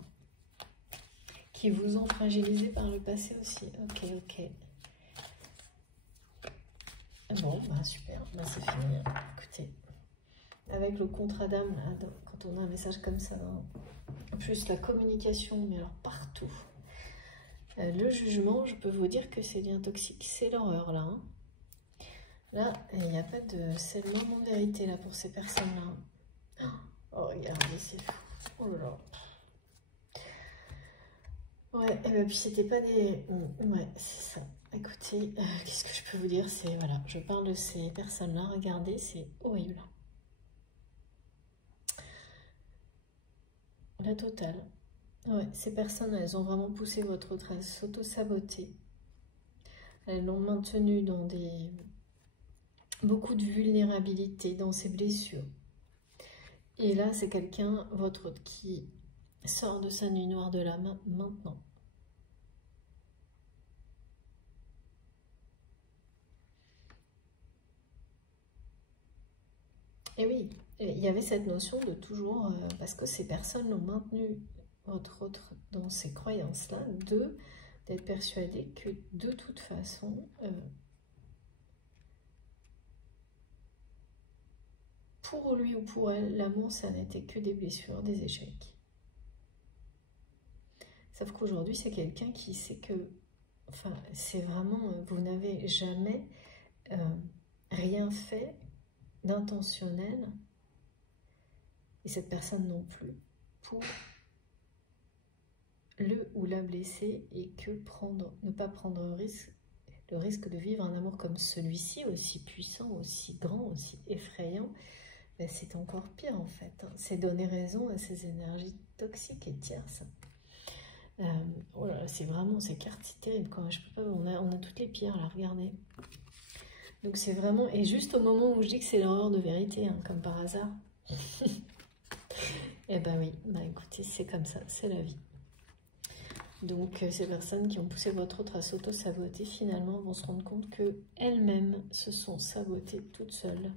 Qui vous ont fragilisé par le passé aussi. Ok, ok. Bon, bah super, bah c'est fini. Écoutez, avec le contrat d'âme, quand on a un message comme ça, hein. En plus la communication, mais alors partout. Le jugement, je peux vous dire que ces liens toxiques, c'est l'horreur là. Hein. Là, il n'y a pas de... C'est le moment de vérité là pour ces personnes-là. Oh, regardez, c'est fou. Oh là là. Ouais, et ben, puis c'était pas des... Ouais, c'est ça. Écoutez, qu'est-ce que je peux vous dire? C'est, voilà, je parle de ces personnes-là. Regardez, c'est horrible. La totale. Ouais, ces personnes, elles ont vraiment poussé votre autre à s'auto-saboter. Elles l'ont maintenu dans beaucoup de vulnérabilité, dans ses blessures. Et là, c'est quelqu'un, votre autre, qui sort de sa nuit noire de l'âme maintenant. Et oui, il y avait cette notion de toujours, parce que ces personnes l'ont maintenu, votre autre, dans ces croyances-là, d'être persuadé que de toute façon, pour lui ou pour elle, l'amour, ça n'était que des blessures, des échecs. Sauf qu'aujourd'hui, c'est quelqu'un qui sait que, enfin, c'est vraiment, vous n'avez jamais rien fait d'intentionnel, et cette personne non plus, pour le ou la blesser, et que ne pas prendre le risque de vivre un amour comme celui-ci, aussi puissant, aussi grand, aussi effrayant, ben c'est encore pire en fait. Hein. C'est donner raison à ces énergies toxiques et tierces. Oh là là, c'est vraiment, ces cartes, c'est terrible quand même. Je peux pas, on a toutes les pierres là, regardez. Donc c'est vraiment, et juste au moment où je dis que c'est l'horreur de vérité, hein, comme par hasard. Eh ben oui, bah écoutez, c'est comme ça, c'est la vie. Donc ces personnes qui ont poussé votre autre à s'auto-saboter, finalement, vont se rendre compte qu'elles-mêmes se sont sabotées toutes seules.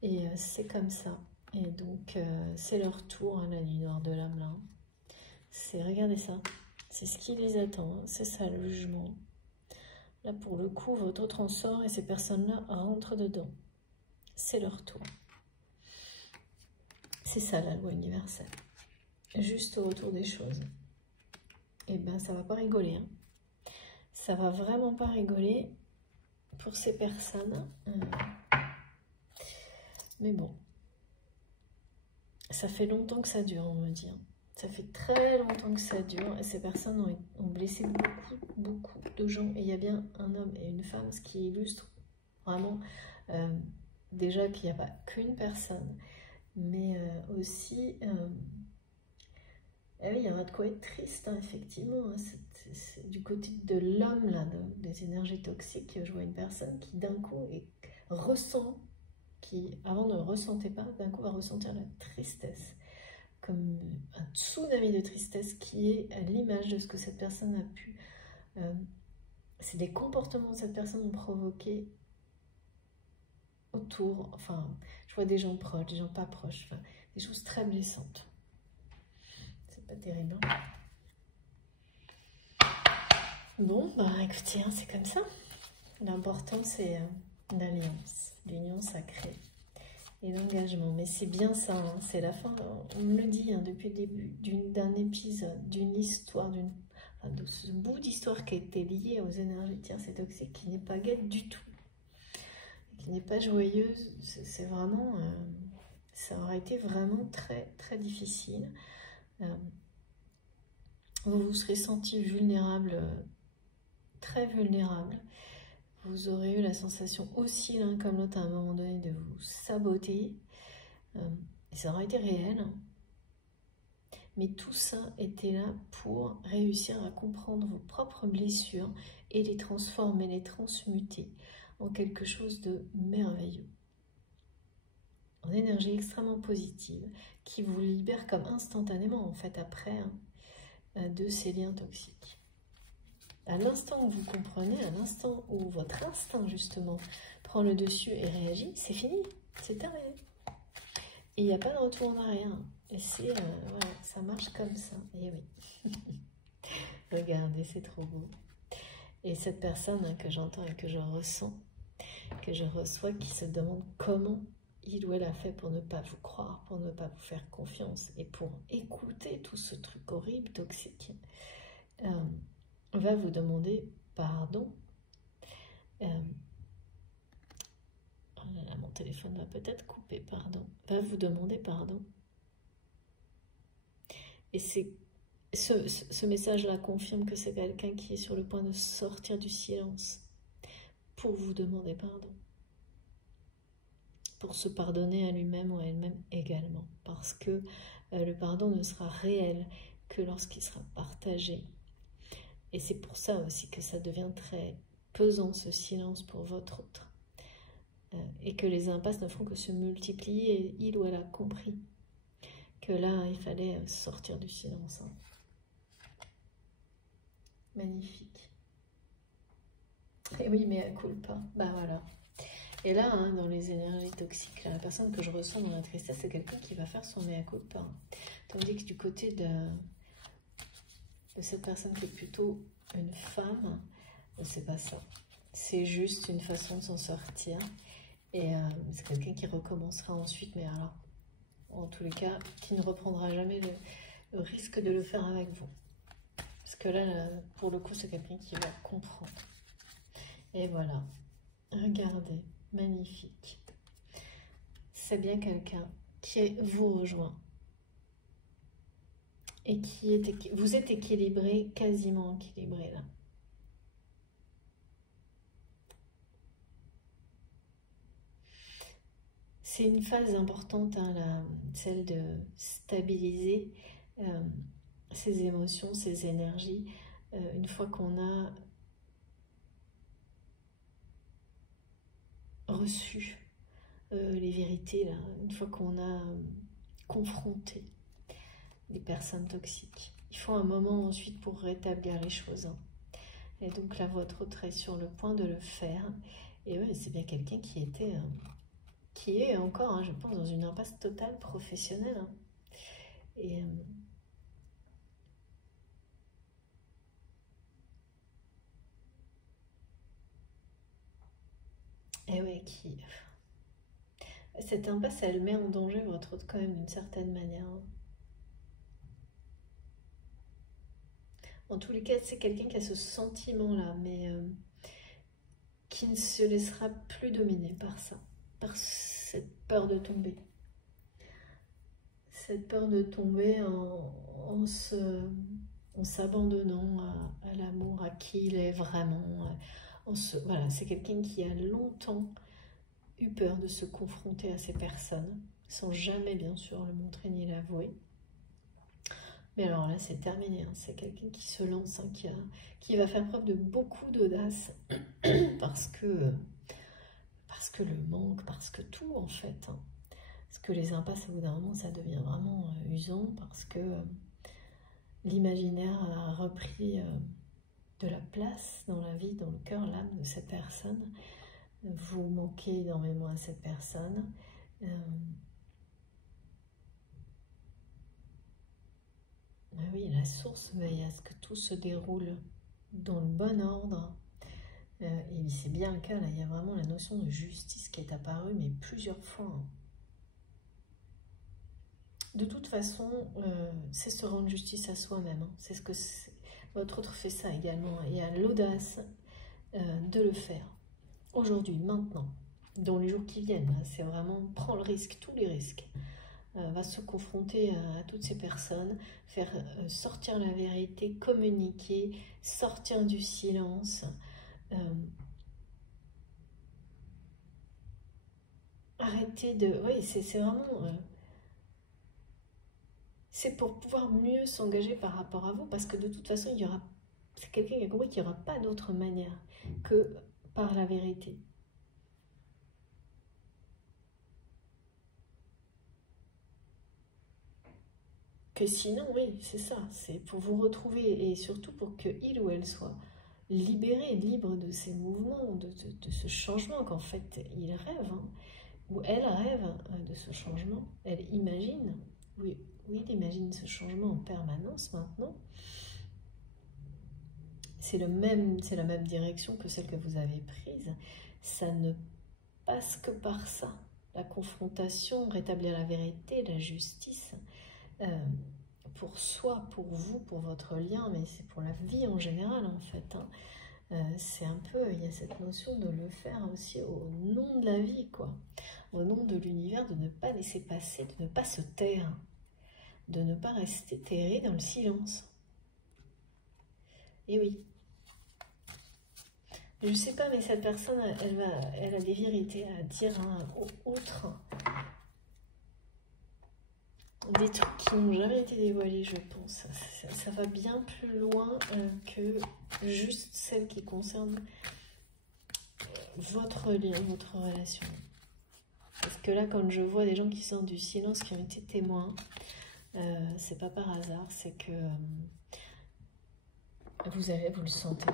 Et c'est comme ça. Et donc c'est leur tour, hein, la nuit noire de l'âme là. Regardez ça, c'est ce qui les attend, hein. C'est ça le jugement. Là pour le coup, votre autre en sort et ces personnes-là rentrent dedans. C'est leur tour. C'est ça la loi universelle. Juste au retour des choses. Et ben ça va pas rigoler. Hein. Ça va vraiment pas rigoler pour ces personnes. Mais bon. Ça fait longtemps que ça dure, on me dit. Ça fait très longtemps que ça dure. Et ces personnes ont blessé beaucoup de gens. Et il y a bien un homme et une femme, ce qui illustre vraiment déjà qu'il n'y a pas qu'une personne. Mais aussi... Eh oui, il y aura de quoi être triste, hein, effectivement. Hein, c'est du côté de l'homme, là, des énergies toxiques. Je vois une personne qui, d'un coup, ressent, qui, avant ne ressentait pas, d'un coup, va ressentir la tristesse. Comme un tsunami de tristesse qui est à l'image de ce que cette personne a pu... c'est des comportements que cette personne a provoqué autour. Enfin, je vois des gens proches, des gens pas proches. Enfin, des choses très blessantes. Pas terrible. Bon, bah écoutez, hein, c'est comme ça. L'important, c'est l'alliance, l'union sacrée et l'engagement. Mais c'est bien ça, hein, c'est la fin. On me le dit hein, depuis le début d'un épisode, d'une histoire, de ce bout d'histoire qui a été lié aux énergies tierces et toxiques, qui n'est pas gaie du tout, qui n'est pas joyeuse. C'est vraiment, ça aurait été vraiment très très difficile. Vous vous serez senti vulnérable, très vulnérable. Vous aurez eu la sensation aussi l'un comme l'autre à un moment donné de vous saboter. Et ça aurait été réel. Mais tout ça était là pour réussir à comprendre vos propres blessures et les transformer, les transmuter en quelque chose de merveilleux. En énergie extrêmement positive qui vous libère comme instantanément en fait après de ces liens toxiques. À l'instant où vous comprenez, à l'instant où votre instinct justement prend le dessus et réagit, c'est fini, c'est terminé. Et il n'y a pas de retour en arrière. Et c'est, voilà, ça marche comme ça. Et oui. Regardez, c'est trop beau. Et cette personne que j'entends et que je ressens, que je reçois, qui se demande comment il ou elle a fait pour ne pas vous croire, pour ne pas vous faire confiance et pour écouter tout ce truc horrible, toxique, va vous demander pardon. Oh là là, mon téléphone va peut-être couper, pardon. Va vous demander pardon. Et ce message-là confirme que c'est quelqu'un qui est sur le point de sortir du silence pour vous demander pardon. Pour se pardonner à lui-même ou à elle-même également. Parce que le pardon ne sera réel que lorsqu'il sera partagé. Et c'est pour ça aussi que ça devient très pesant, ce silence pour votre autre. Et que les impasses ne font que se multiplier. Et il ou elle a compris que là, il fallait sortir du silence. Magnifique. Et oui, mais à culpa. Bah voilà. Et là, hein, dans les énergies toxiques, la personne que je ressens dans la tristesse, c'est quelqu'un qui va faire son mea culpa. Tandis que du côté de cette personne qui est plutôt une femme, c'est pas ça. C'est juste une façon de s'en sortir. Et c'est quelqu'un qui recommencera ensuite, mais alors, en tous les cas, qui ne reprendra jamais le risque de le faire avec vous. Parce que là, pour le coup, c'est quelqu'un qui va comprendre. Et voilà. Regardez. Magnifique. C'est bien quelqu'un qui vous rejoint. Et vous êtes équilibré, quasiment équilibré là. C'est une phase importante, hein, celle de stabiliser ses émotions, ses énergies. Une fois qu'on a reçu les vérités, là, une fois qu'on a confronté les personnes toxiques. Il faut un moment ensuite pour rétablir les choses. Hein. Et donc là, votre autre est sur le point de le faire. Et ouais, c'est bien quelqu'un qui était... qui est encore, hein, je pense, dans une impasse totale professionnelle. Hein. Et ouais, cette impasse, elle met en danger votre autre quand même d'une certaine manière. Hein. En tous les cas, c'est quelqu'un qui a ce sentiment-là, mais qui ne se laissera plus dominer par ça, par cette peur de tomber. Cette peur de tomber en s'abandonnant à l'amour, à qui il est vraiment. Voilà, c'est quelqu'un qui a longtemps eu peur de se confronter à ces personnes, sans jamais bien sûr le montrer ni l'avouer. Mais alors là, c'est terminé. Hein. C'est quelqu'un qui se lance, hein, qui va faire preuve de beaucoup d'audace, parce que le manque, parce que tout en fait. Hein. Parce que les impasses, au bout d'un moment, ça devient vraiment usant, parce que l'imaginaire a repris de la place dans la vie, dans le cœur, l'âme de cette personne. Vous manquez énormément à cette personne. Oui, la source veille à ce que tout se déroule dans le bon ordre. Et c'est bien le cas, là, il y a vraiment la notion de justice qui est apparue, mais plusieurs fois. Hein. De toute façon, c'est se rendre justice à soi-même. Hein. C'est ce que votre autre fait ça également, et a l'audace de le faire. Aujourd'hui, maintenant, dans les jours qui viennent, c'est vraiment, prend le risque, tous les risques. Va se confronter à toutes ces personnes, faire sortir la vérité, communiquer, sortir du silence, arrêter de... Oui, c'est vraiment... c'est pour pouvoir mieux s'engager par rapport à vous, parce que de toute façon, il y aura... C'est quelqu'un qui a compris qu'il n'y aura pas d'autre manière que par la vérité. Que sinon, oui, c'est ça, c'est pour vous retrouver et surtout pour qu'il ou elle soit libéré, libre de ces mouvements, de ce changement qu'en fait il rêve, hein, ou elle rêve de ce changement, elle imagine, oui, il imagine ce changement en permanence maintenant. C'est la même direction que celle que vous avez prise, ça ne passe que par ça. la confrontation, rétablir la vérité, la justice, pour soi, pour vous, pour votre lien, mais c'est pour la vie en général en fait. Hein. C'est un peu, il y a cette notion de le faire aussi au nom de la vie, quoi. Au nom de l'univers, de ne pas laisser passer, de ne pas se taire, de ne pas rester terré dans le silence. Et oui. Je sais pas, mais cette personne, elle a des vérités à dire, hein, autres. Des trucs qui n'ont jamais été dévoilés, je pense. Ça va bien plus loin que juste celle qui concerne votre lien, votre relation. Parce que là, quand je vois des gens qui sortent du silence, qui ont été témoins, c'est pas par hasard, c'est que vous le sentez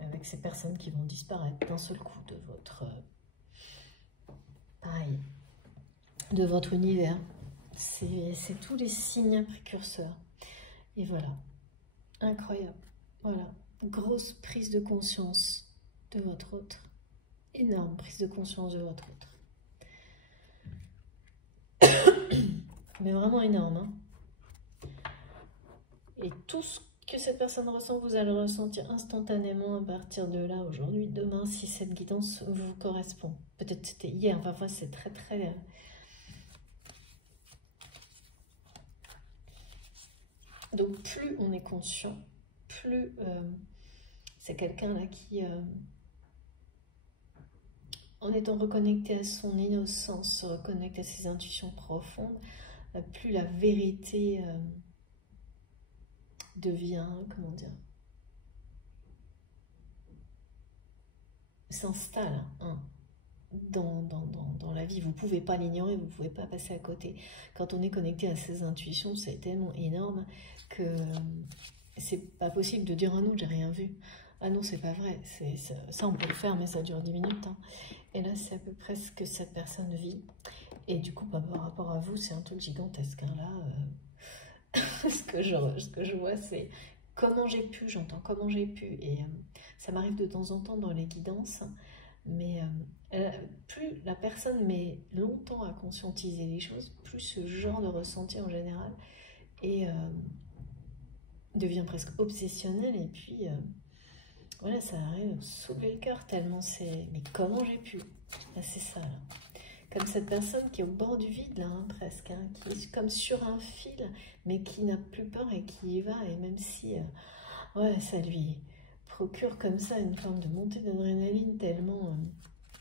avec ces personnes qui vont disparaître d'un seul coup de votre... pareil, de votre univers. C'est tous les signes précurseurs. Et voilà. Incroyable. Voilà. Grosse prise de conscience de votre autre. Énorme prise de conscience de votre autre. Mais vraiment énorme. Hein. Et tout ce que cette personne ressent, vous allez le ressentir instantanément à partir de là, aujourd'hui, demain, si cette guidance vous correspond. Peut-être c'était hier, parfois c'est très très... Donc plus on est conscient, plus c'est quelqu'un là qui, en étant reconnecté à son innocence, se reconnecte à ses intuitions profondes, plus la vérité devient, comment dire, s'installe hein, dans la vie. Vous ne pouvez pas l'ignorer, vous ne pouvez pas passer à côté. Quand on est connecté à ses intuitions, c'est tellement énorme que c'est pas possible de dire « Ah non, j'ai rien vu ». Ah non, c'est pas vrai. Ça, on peut le faire, mais ça dure 10 minutes. Hein. Et là, c'est à peu près ce que cette personne vit. Et du coup, par rapport à vous, c'est un truc gigantesque. Hein. Là, ce que je vois, c'est comment j'ai pu, j'entends comment j'ai pu. Et ça m'arrive de temps en temps dans les guidances. Mais plus la personne met longtemps à conscientiser les choses, plus ce genre de ressenti en général devient presque obsessionnel. Et puis, voilà, ça arrive à soulever le cœur tellement c'est... Mais comment j'ai pu? Là, c'est ça, là. Comme cette personne qui est au bord du vide, là, hein, presque, hein, qui est comme sur un fil, mais qui n'a plus peur et qui y va. Et même si, ouais, ça lui procure comme ça une forme de montée d'adrénaline tellement...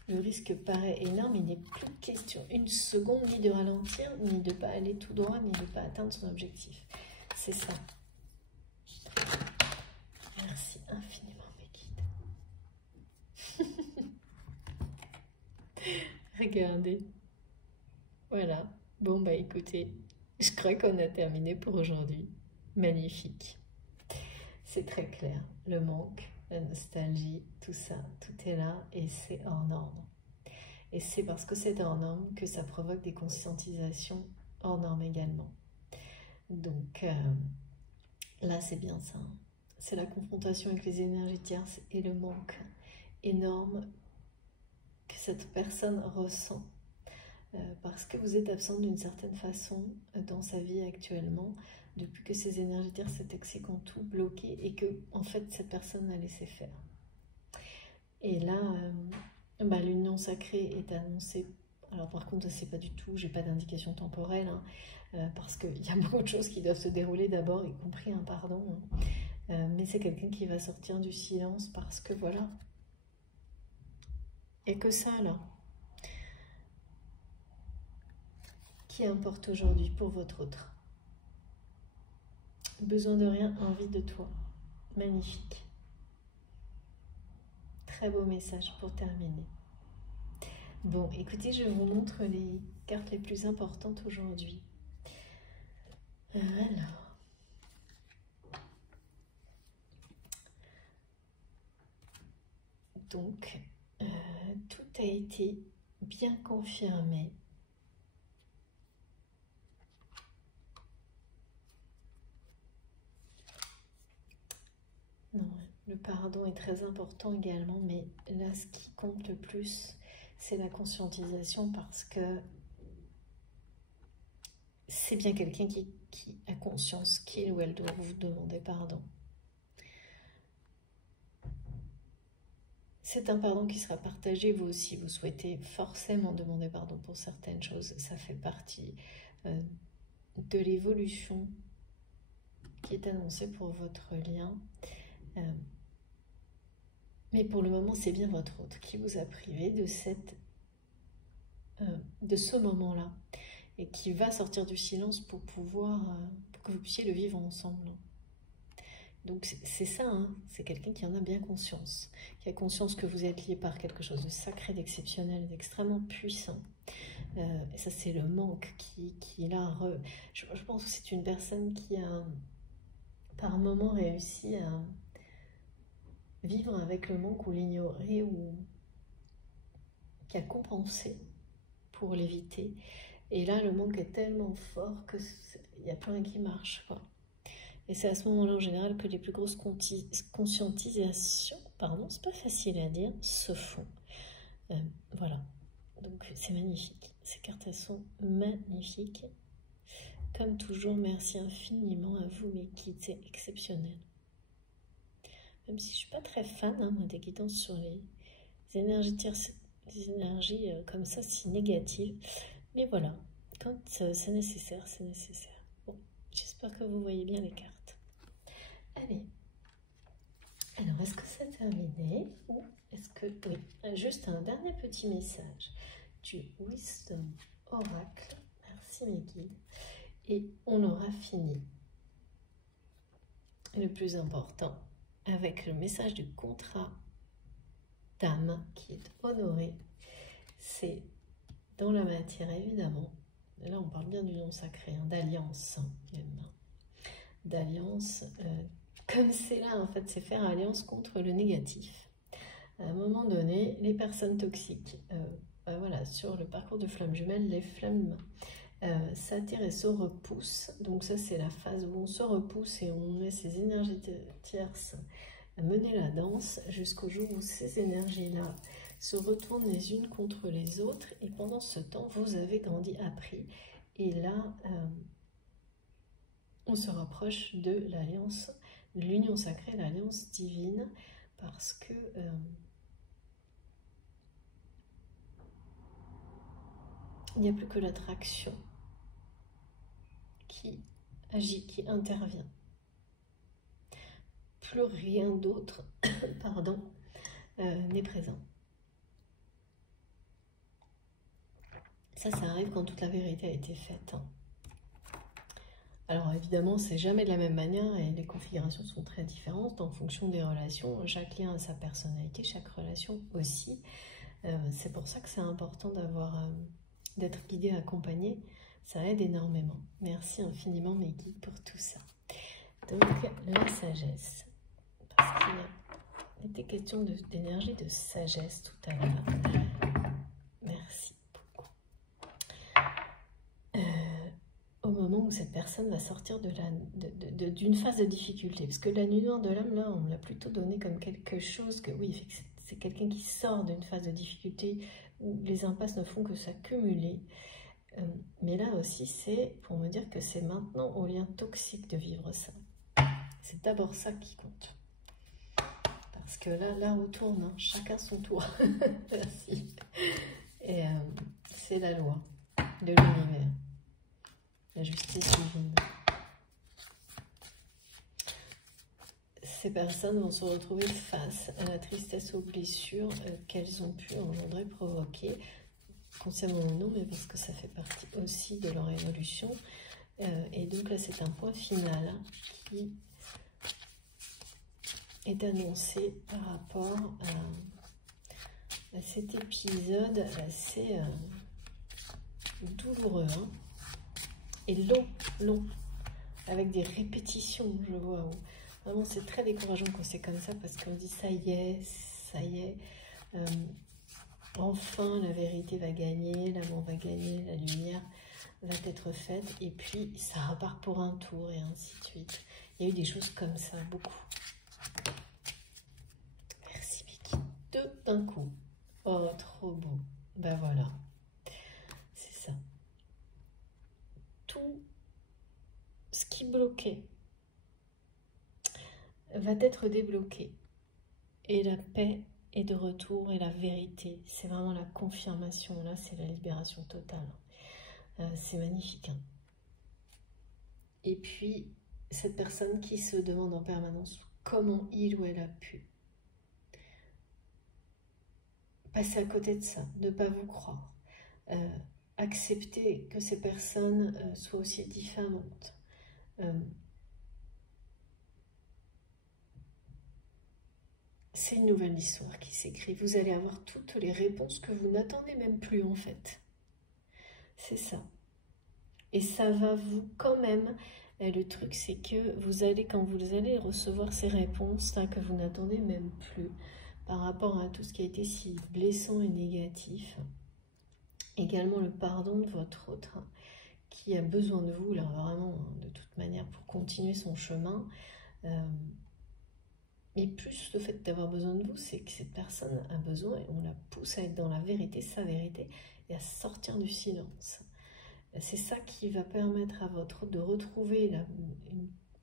le risque paraît énorme, il n'est plus question une seconde ni de ralentir, ni de ne pas aller tout droit, ni de ne pas atteindre son objectif. C'est ça. Merci infiniment mes guides. Regardez. Voilà. Bon bah écoutez, je crois qu'on a terminé pour aujourd'hui. Magnifique. C'est très clair. Le manque, la nostalgie, tout ça, tout est là et c'est hors norme. Et c'est parce que c'est hors norme que ça provoque des conscientisations hors norme également. Donc là, c'est bien ça. C'est la confrontation avec les énergies tierces et le manque énorme que cette personne ressent. Parce que vous êtes absent d'une certaine façon dans sa vie actuellement, depuis que ces énergies tierces, ces toxiques ont tout bloqué et que, en fait, cette personne a laissé faire. Et là... bah, l'union sacrée est annoncée. Alors par contre, c'est pas du tout, j'ai pas d'indication temporelle, hein, parce qu'il y a beaucoup de choses qui doivent se dérouler d'abord, y compris un pardon. Hein. Mais c'est quelqu'un qui va sortir du silence parce que voilà. Et que ça là. Qui importe aujourd'hui pour votre autre? Besoin de rien, envie de toi. Magnifique. Très beau message pour terminer. Bon, écoutez, je vous montre les cartes les plus importantes aujourd'hui. Alors, donc, tout a été bien confirmé. Non, le pardon est très important également, mais là, ce qui compte le plus, c'est la conscientisation parce que c'est bien quelqu'un qui a conscience qu'il ou elle doit vous demander pardon. C'est un pardon qui sera partagé, vous aussi, vous souhaitez forcément demander pardon pour certaines choses. Ça fait partie de l'évolution qui est annoncée pour votre lien. Mais pour le moment, c'est bien votre autre qui vous a privé de ce moment-là et qui va sortir du silence pour pour que vous puissiez le vivre ensemble. Donc c'est ça, hein, c'est quelqu'un qui en a bien conscience, qui a conscience que vous êtes lié par quelque chose de sacré, d'exceptionnel, d'extrêmement puissant. Et ça, c'est le manque qui là, je pense que c'est une personne qui a par moment réussi à vivre avec le manque ou l'ignorer ou qui a compensé pour l'éviter. Et là, le manque est tellement fort qu'il n'y a plus rien qui marche, quoi. Et c'est à ce moment-là, en général, que les plus grosses conscientisations, pardon, c'est pas facile à dire, se font. Voilà. Donc, c'est magnifique. Ces cartes, elles sont magnifiques. Comme toujours, merci infiniment à vous, mes guides, c'est exceptionnel. Même si je suis pas très fan, hein, moi, des guidances sur les énergies tierces, les énergies comme ça, si négatives. Mais voilà, quand c'est nécessaire, c'est nécessaire. Bon, j'espère que vous voyez bien les cartes. Allez, alors est-ce que c'est terminé ou est-ce que... Oui, juste un dernier petit message du Wisdom Oracle. Merci mes guides. Et on aura fini. Le plus important, avec le message du contrat d'âme qui est honoré, c'est dans la matière évidemment. Là on parle bien du nom sacré, hein, d'alliance même. D'alliance, comme c'est là en fait, c'est faire alliance contre le négatif. À un moment donné, les personnes toxiques, voilà, sur le parcours de flammes jumelles, les flammes s'attirent et se repoussent. Donc ça c'est la phase où on se repousse et on met ces énergies tierces à mener la danse jusqu'au jour où ces énergies-là se retournent les unes contre les autres. Et pendant ce temps, vous avez grandi, appris. Et là, on se rapproche de l'alliance, de l'union sacrée, l'alliance divine, parce que il n'y a plus que l'attraction qui agit, qui intervient. Plus rien d'autre, pardon, n'est présent. Ça arrive quand toute la vérité a été faite. Hein. Alors évidemment, c'est jamais de la même manière et les configurations sont très différentes en fonction des relations. Chaque lien a sa personnalité, chaque relation aussi. C'est pour ça que c'est important d'être guidé, accompagné. Ça aide énormément. Merci infiniment mes guides pour tout ça. Donc la sagesse, parce qu'il était question d'énergie de sagesse tout à l'heure. Merci beaucoup. Au moment où cette personne va sortir d'une phase de difficulté, parce que la nuit noire de l'âme, là, on l'a plutôt donné comme quelque chose que, oui, c'est quelqu'un qui sort d'une phase de difficulté où les impasses ne font que s'accumuler. Mais là aussi, c'est pour me dire que c'est maintenant au lien toxique de vivre ça. C'est d'abord ça qui compte. Parce que là on tourne, hein, chacun son tour. Merci. Et c'est la loi de l'univers. La justice divine. Ces personnes vont se retrouver face à la tristesse, aux blessures qu'elles ont pu engendrer, provoquer, consciemment ou non, mais parce que ça fait partie aussi de leur évolution. Et donc là, c'est un point final hein, qui est annoncé par rapport à cet épisode assez douloureux. Hein. Et long, avec des répétitions, je vois. Vraiment, c'est très décourageant quand c'est comme ça, parce qu'on dit ça y est, enfin la vérité va gagner, l'amour va gagner, la lumière va être faite, et puis ça repart pour un tour, et ainsi de suite. Il y a eu des choses comme ça, beaucoup. Merci Vicky. Deux d'un coup. Oh, trop beau. Ben voilà, c'est ça. Tout ce qui bloquait va être débloqué. Et la paix est de retour et la vérité, c'est vraiment la confirmation. Là, c'est la libération totale. C'est magnifique. Hein. Et puis, cette personne qui se demande en permanence comment il ou elle a pu passer à côté de ça, ne pas vous croire, accepter que ces personnes soient aussi diffamantes. C'est une nouvelle histoire qui s'écrit. Vous allez avoir toutes les réponses que vous n'attendez même plus en fait. C'est ça. Et ça va vous quand même. Et le truc c'est que vous allez, quand vous allez recevoir ces réponses là que vous n'attendez même plus, par rapport à tout ce qui a été si blessant et négatif, également le pardon de votre autre, hein, qui a besoin de vous là vraiment, hein, de toute manière pour continuer son chemin. Mais plus le fait d'avoir besoin de vous, c'est que cette personne a besoin et on la pousse à être dans la vérité, sa vérité, et à sortir du silence. C'est ça qui va permettre à votre de retrouver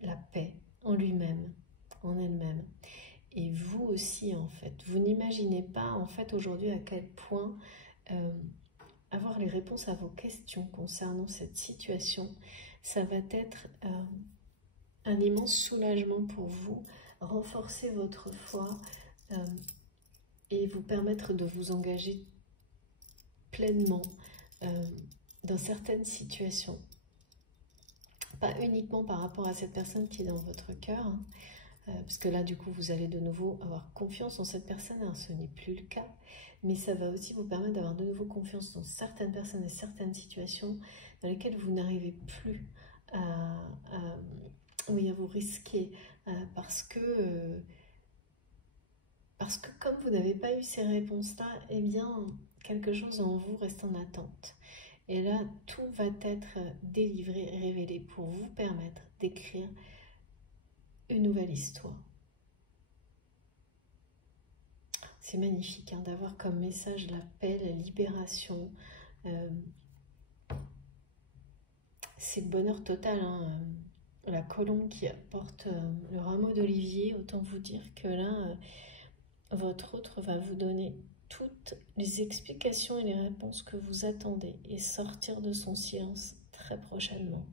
la paix en lui-même, en elle-même. Et vous aussi, en fait. Vous n'imaginez pas, en fait, aujourd'hui, à quel point avoir les réponses à vos questions concernant cette situation, ça va être un immense soulagement pour vous, renforcer votre foi et vous permettre de vous engager pleinement dans certaines situations. Pas uniquement par rapport à cette personne qui est dans votre cœur, hein, parce que là, du coup, vous allez de nouveau avoir confiance en cette personne, hein, ce n'est plus le cas, mais ça va aussi vous permettre d'avoir de nouveau confiance dans certaines personnes et certaines situations dans lesquelles vous n'arrivez plus à vous risquer, parce que comme vous n'avez pas eu ces réponses-là, eh bien, quelque chose en vous reste en attente. Et là, tout va être délivré, révélé pour vous permettre d'écrire une nouvelle histoire. C'est magnifique hein, d'avoir comme message la paix, la libération. C'est le bonheur total. Hein. La colombe qui apporte le rameau d'olivier, autant vous dire que là, votre autre va vous donner toutes les explications et les réponses que vous attendez et sortir de son silence très prochainement.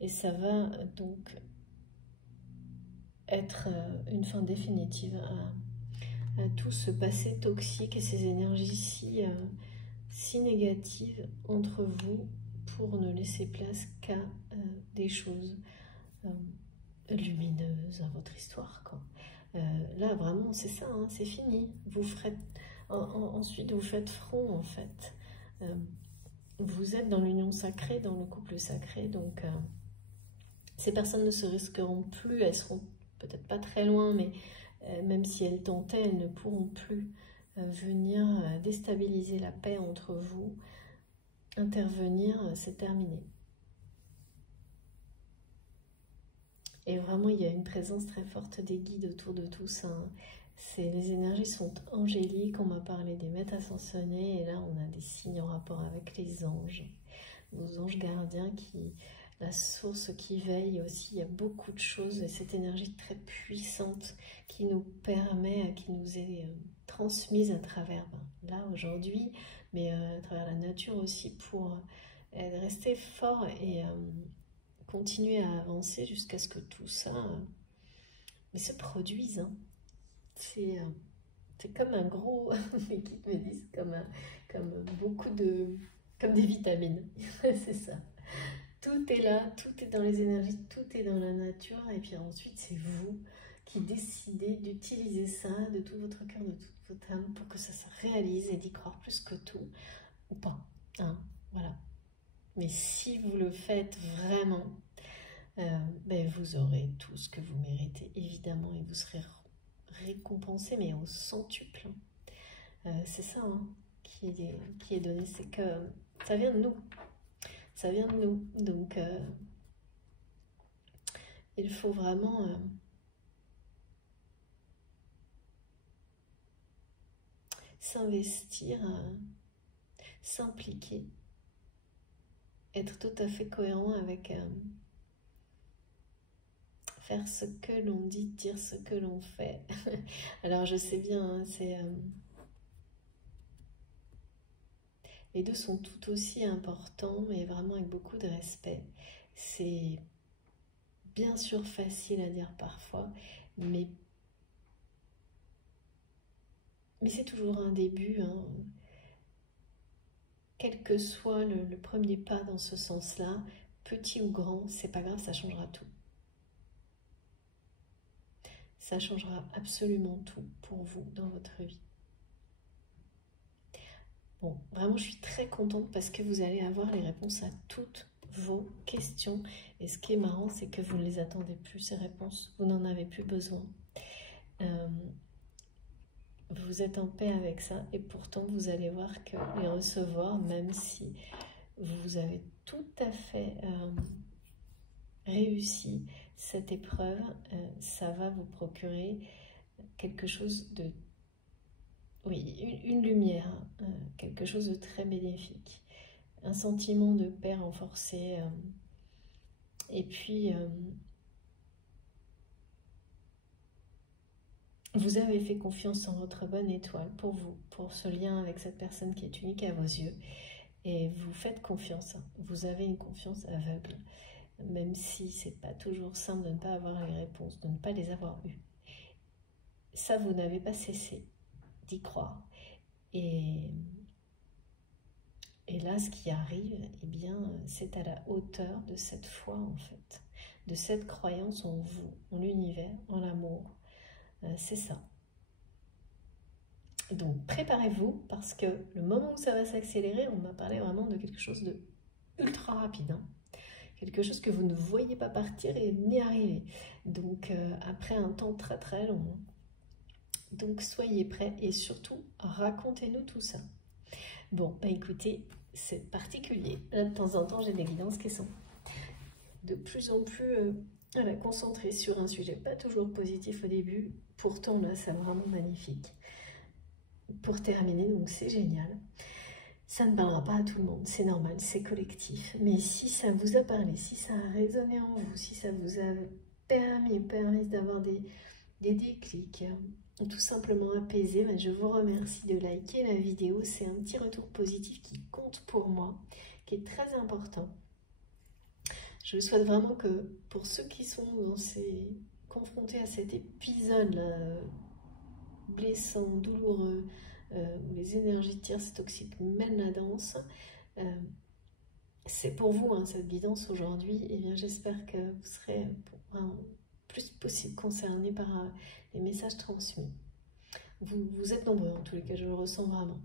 Et ça va donc être une fin définitive à tout ce passé toxique et ces énergies si négatives entre vous pour ne laisser place qu'à des choses lumineuses à votre histoire, quoi. Là, vraiment, c'est ça, hein, c'est fini. Vous ferez, ensuite, vous faites front, en fait. Vous êtes dans l'union sacrée, dans le couple sacré, donc ces personnes ne se risqueront plus, elles seront peut-être pas très loin, mais même si elles tentaient, elles ne pourront plus venir déstabiliser la paix entre vous. Intervenir, c'est terminé. Et vraiment, il y a une présence très forte des guides autour de tout ça. Hein. Les énergies sont angéliques. On m'a parlé des maîtres ascensionnés. Et là, on a des signes en rapport avec les anges. Nos anges gardiens, la source qui veille aussi. Il y a beaucoup de choses. Et cette énergie très puissante qui nous permet, qui nous est transmise à travers, là, aujourd'hui, mais à travers la nature aussi, pour rester fort et continuer à avancer jusqu'à ce que tout ça se produise. Hein. C'est comme un gros, les guides me disent, comme beaucoup de, comme des vitamines. C'est ça. Tout est là, tout est dans les énergies, tout est dans la nature. Et puis ensuite, c'est vous qui décidez d'utiliser ça de tout votre cœur, de toute votre âme, pour que ça se réalise et d'y croire plus que tout, ou pas. Hein, voilà. Mais si vous le faites vraiment, vous aurez tout ce que vous méritez, évidemment, et vous serez récompensé, mais au centuple. C'est ça hein, qui est donné, c'est que ça vient de nous. Ça vient de nous. Donc, il faut vraiment s'investir s'impliquer, être tout à fait cohérent avec faire ce que l'on dit, dire ce que l'on fait. Alors je sais bien, hein, les deux sont tout aussi importants, mais vraiment avec beaucoup de respect. C'est bien sûr facile à dire parfois, mais c'est toujours un début, hein. Quel que soit le premier pas dans ce sens-là, petit ou grand, c'est pas grave, ça changera tout. Ça changera absolument tout pour vous dans votre vie. Bon, vraiment, je suis très contente parce que vous allez avoir les réponses à toutes vos questions. Et ce qui est marrant, c'est que vous ne les attendez plus, ces réponses. Vous n'en avez plus besoin. Vous êtes en paix avec ça. Et pourtant, vous allez voir que les recevoir, même si vous avez tout à fait réussi cette épreuve, ça va vous procurer quelque chose de... Oui, une lumière, quelque chose de très bénéfique. Un sentiment de paix renforcé. Et puis, vous avez fait confiance en votre bonne étoile pour vous, pour ce lien avec cette personne qui est unique à vos yeux. Et vous faites confiance. Vous avez une confiance aveugle. Même si c'est pas toujours simple de ne pas avoir les réponses, de ne pas les avoir eues. Ça, vous n'avez pas cessé d'y croire. Et là, ce qui arrive, eh bien, c'est à la hauteur de cette foi, en fait, de cette croyance en vous, en l'univers, en l'amour. C'est ça. Donc, préparez-vous, parce que le moment où ça va s'accélérer, on m'a parlé vraiment de quelque chose de ultra rapide, hein. Quelque chose que vous ne voyez pas partir et ni arriver. Donc, après un temps très très long. Donc, soyez prêts et surtout, racontez-nous tout ça. Bon, bah écoutez, c'est particulier. Là, de temps en temps, j'ai des guidances qui sont de plus en plus concentrées sur un sujet pas toujours positif au début. Pourtant, là, c'est vraiment magnifique. Pour terminer, donc c'est génial. Ça ne parlera pas à tout le monde, c'est normal, c'est collectif. Mais si ça vous a parlé, si ça a résonné en vous, si ça vous a permis d'avoir des déclics, tout simplement apaisé, je vous remercie de liker la vidéo. C'est un petit retour positif qui compte pour moi, qui est très important. Je souhaite vraiment que pour ceux qui sont confrontés à cet épisode blessant, douloureux, où les énergies tierces toxiques mènent la danse, c'est pour vous, hein, cette guidance aujourd'hui. Et bien j'espère que vous serez plus possible concernés par les messages transmis. Vous êtes nombreux, en tous les cas, je le ressens vraiment.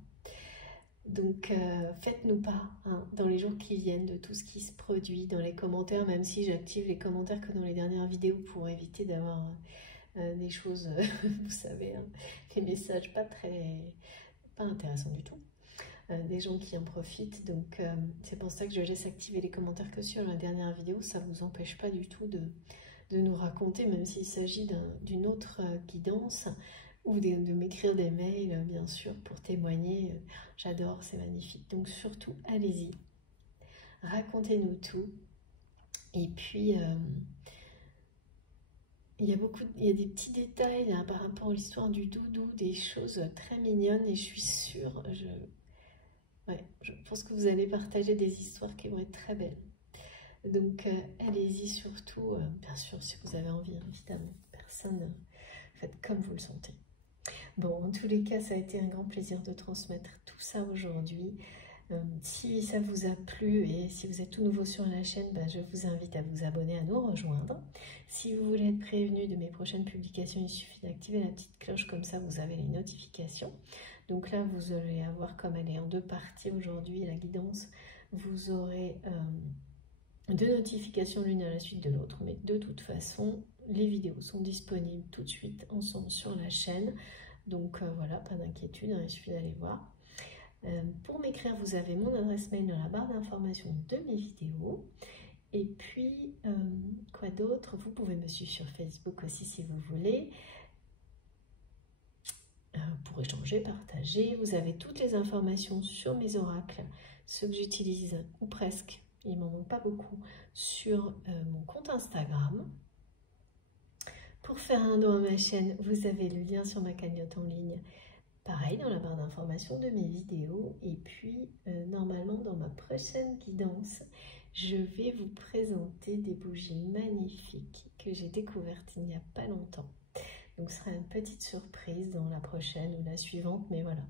Donc, faites-nous part, hein, dans les jours qui viennent, de tout ce qui se produit, dans les commentaires, même si j'active les commentaires que dans les dernières vidéos pour éviter d'avoir des choses, vous savez, hein, des messages pas intéressants du tout. Des gens qui en profitent, donc c'est pour ça que je laisse activer les commentaires que sur la dernière vidéo. Ça ne vous empêche pas du tout de nous raconter, même s'il s'agit d'une autre guidance, ou de m'écrire des mails, bien sûr, pour témoigner. J'adore, c'est magnifique. Donc surtout, allez-y, racontez-nous tout. Et puis, il y a des petits détails là, par rapport à l'histoire du doudou, des choses très mignonnes, et je suis sûre, je pense que vous allez partager des histoires qui vont être très belles. Donc, allez-y surtout, bien sûr, si vous avez envie, évidemment. Personne, faites comme vous le sentez. Bon, en tous les cas, ça a été un grand plaisir de transmettre tout ça aujourd'hui. Si ça vous a plu et si vous êtes tout nouveau sur la chaîne, je vous invite à vous abonner, à nous rejoindre. Si vous voulez être prévenu de mes prochaines publications, il suffit d'activer la petite cloche, comme ça vous avez les notifications. Donc là, vous allez avoir, comme elle est en deux parties aujourd'hui, la guidance, vous aurez deux notifications l'une à la suite de l'autre. Mais de toute façon, les vidéos sont disponibles tout de suite ensemble sur la chaîne. Donc voilà, pas d'inquiétude, hein, il suffit d'aller voir. Pour m'écrire, vous avez mon adresse mail dans la barre d'information de mes vidéos. Et puis, quoi d'autre? Vous pouvez me suivre sur Facebook aussi si vous voulez. pour échanger, partager. Vous avez toutes les informations sur mes oracles, ceux que j'utilise, ou presque, il m'en manque pas beaucoup, sur mon compte Instagram. Pour faire un don à ma chaîne, vous avez le lien sur ma cagnotte en ligne, pareil dans la barre d'information de mes vidéos. Et puis, normalement, dans ma prochaine guidance, je vais vous présenter des bougies magnifiques que j'ai découvertes il n'y a pas longtemps. Donc, ce sera une petite surprise dans la prochaine ou la suivante, mais voilà,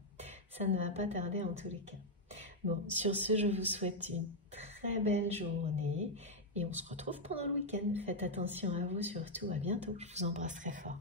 ça ne va pas tarder en tous les cas. Bon, sur ce, je vous souhaite une très belle journée et on se retrouve pendant le week-end. Faites attention à vous surtout, à bientôt, je vous embrasse très fort.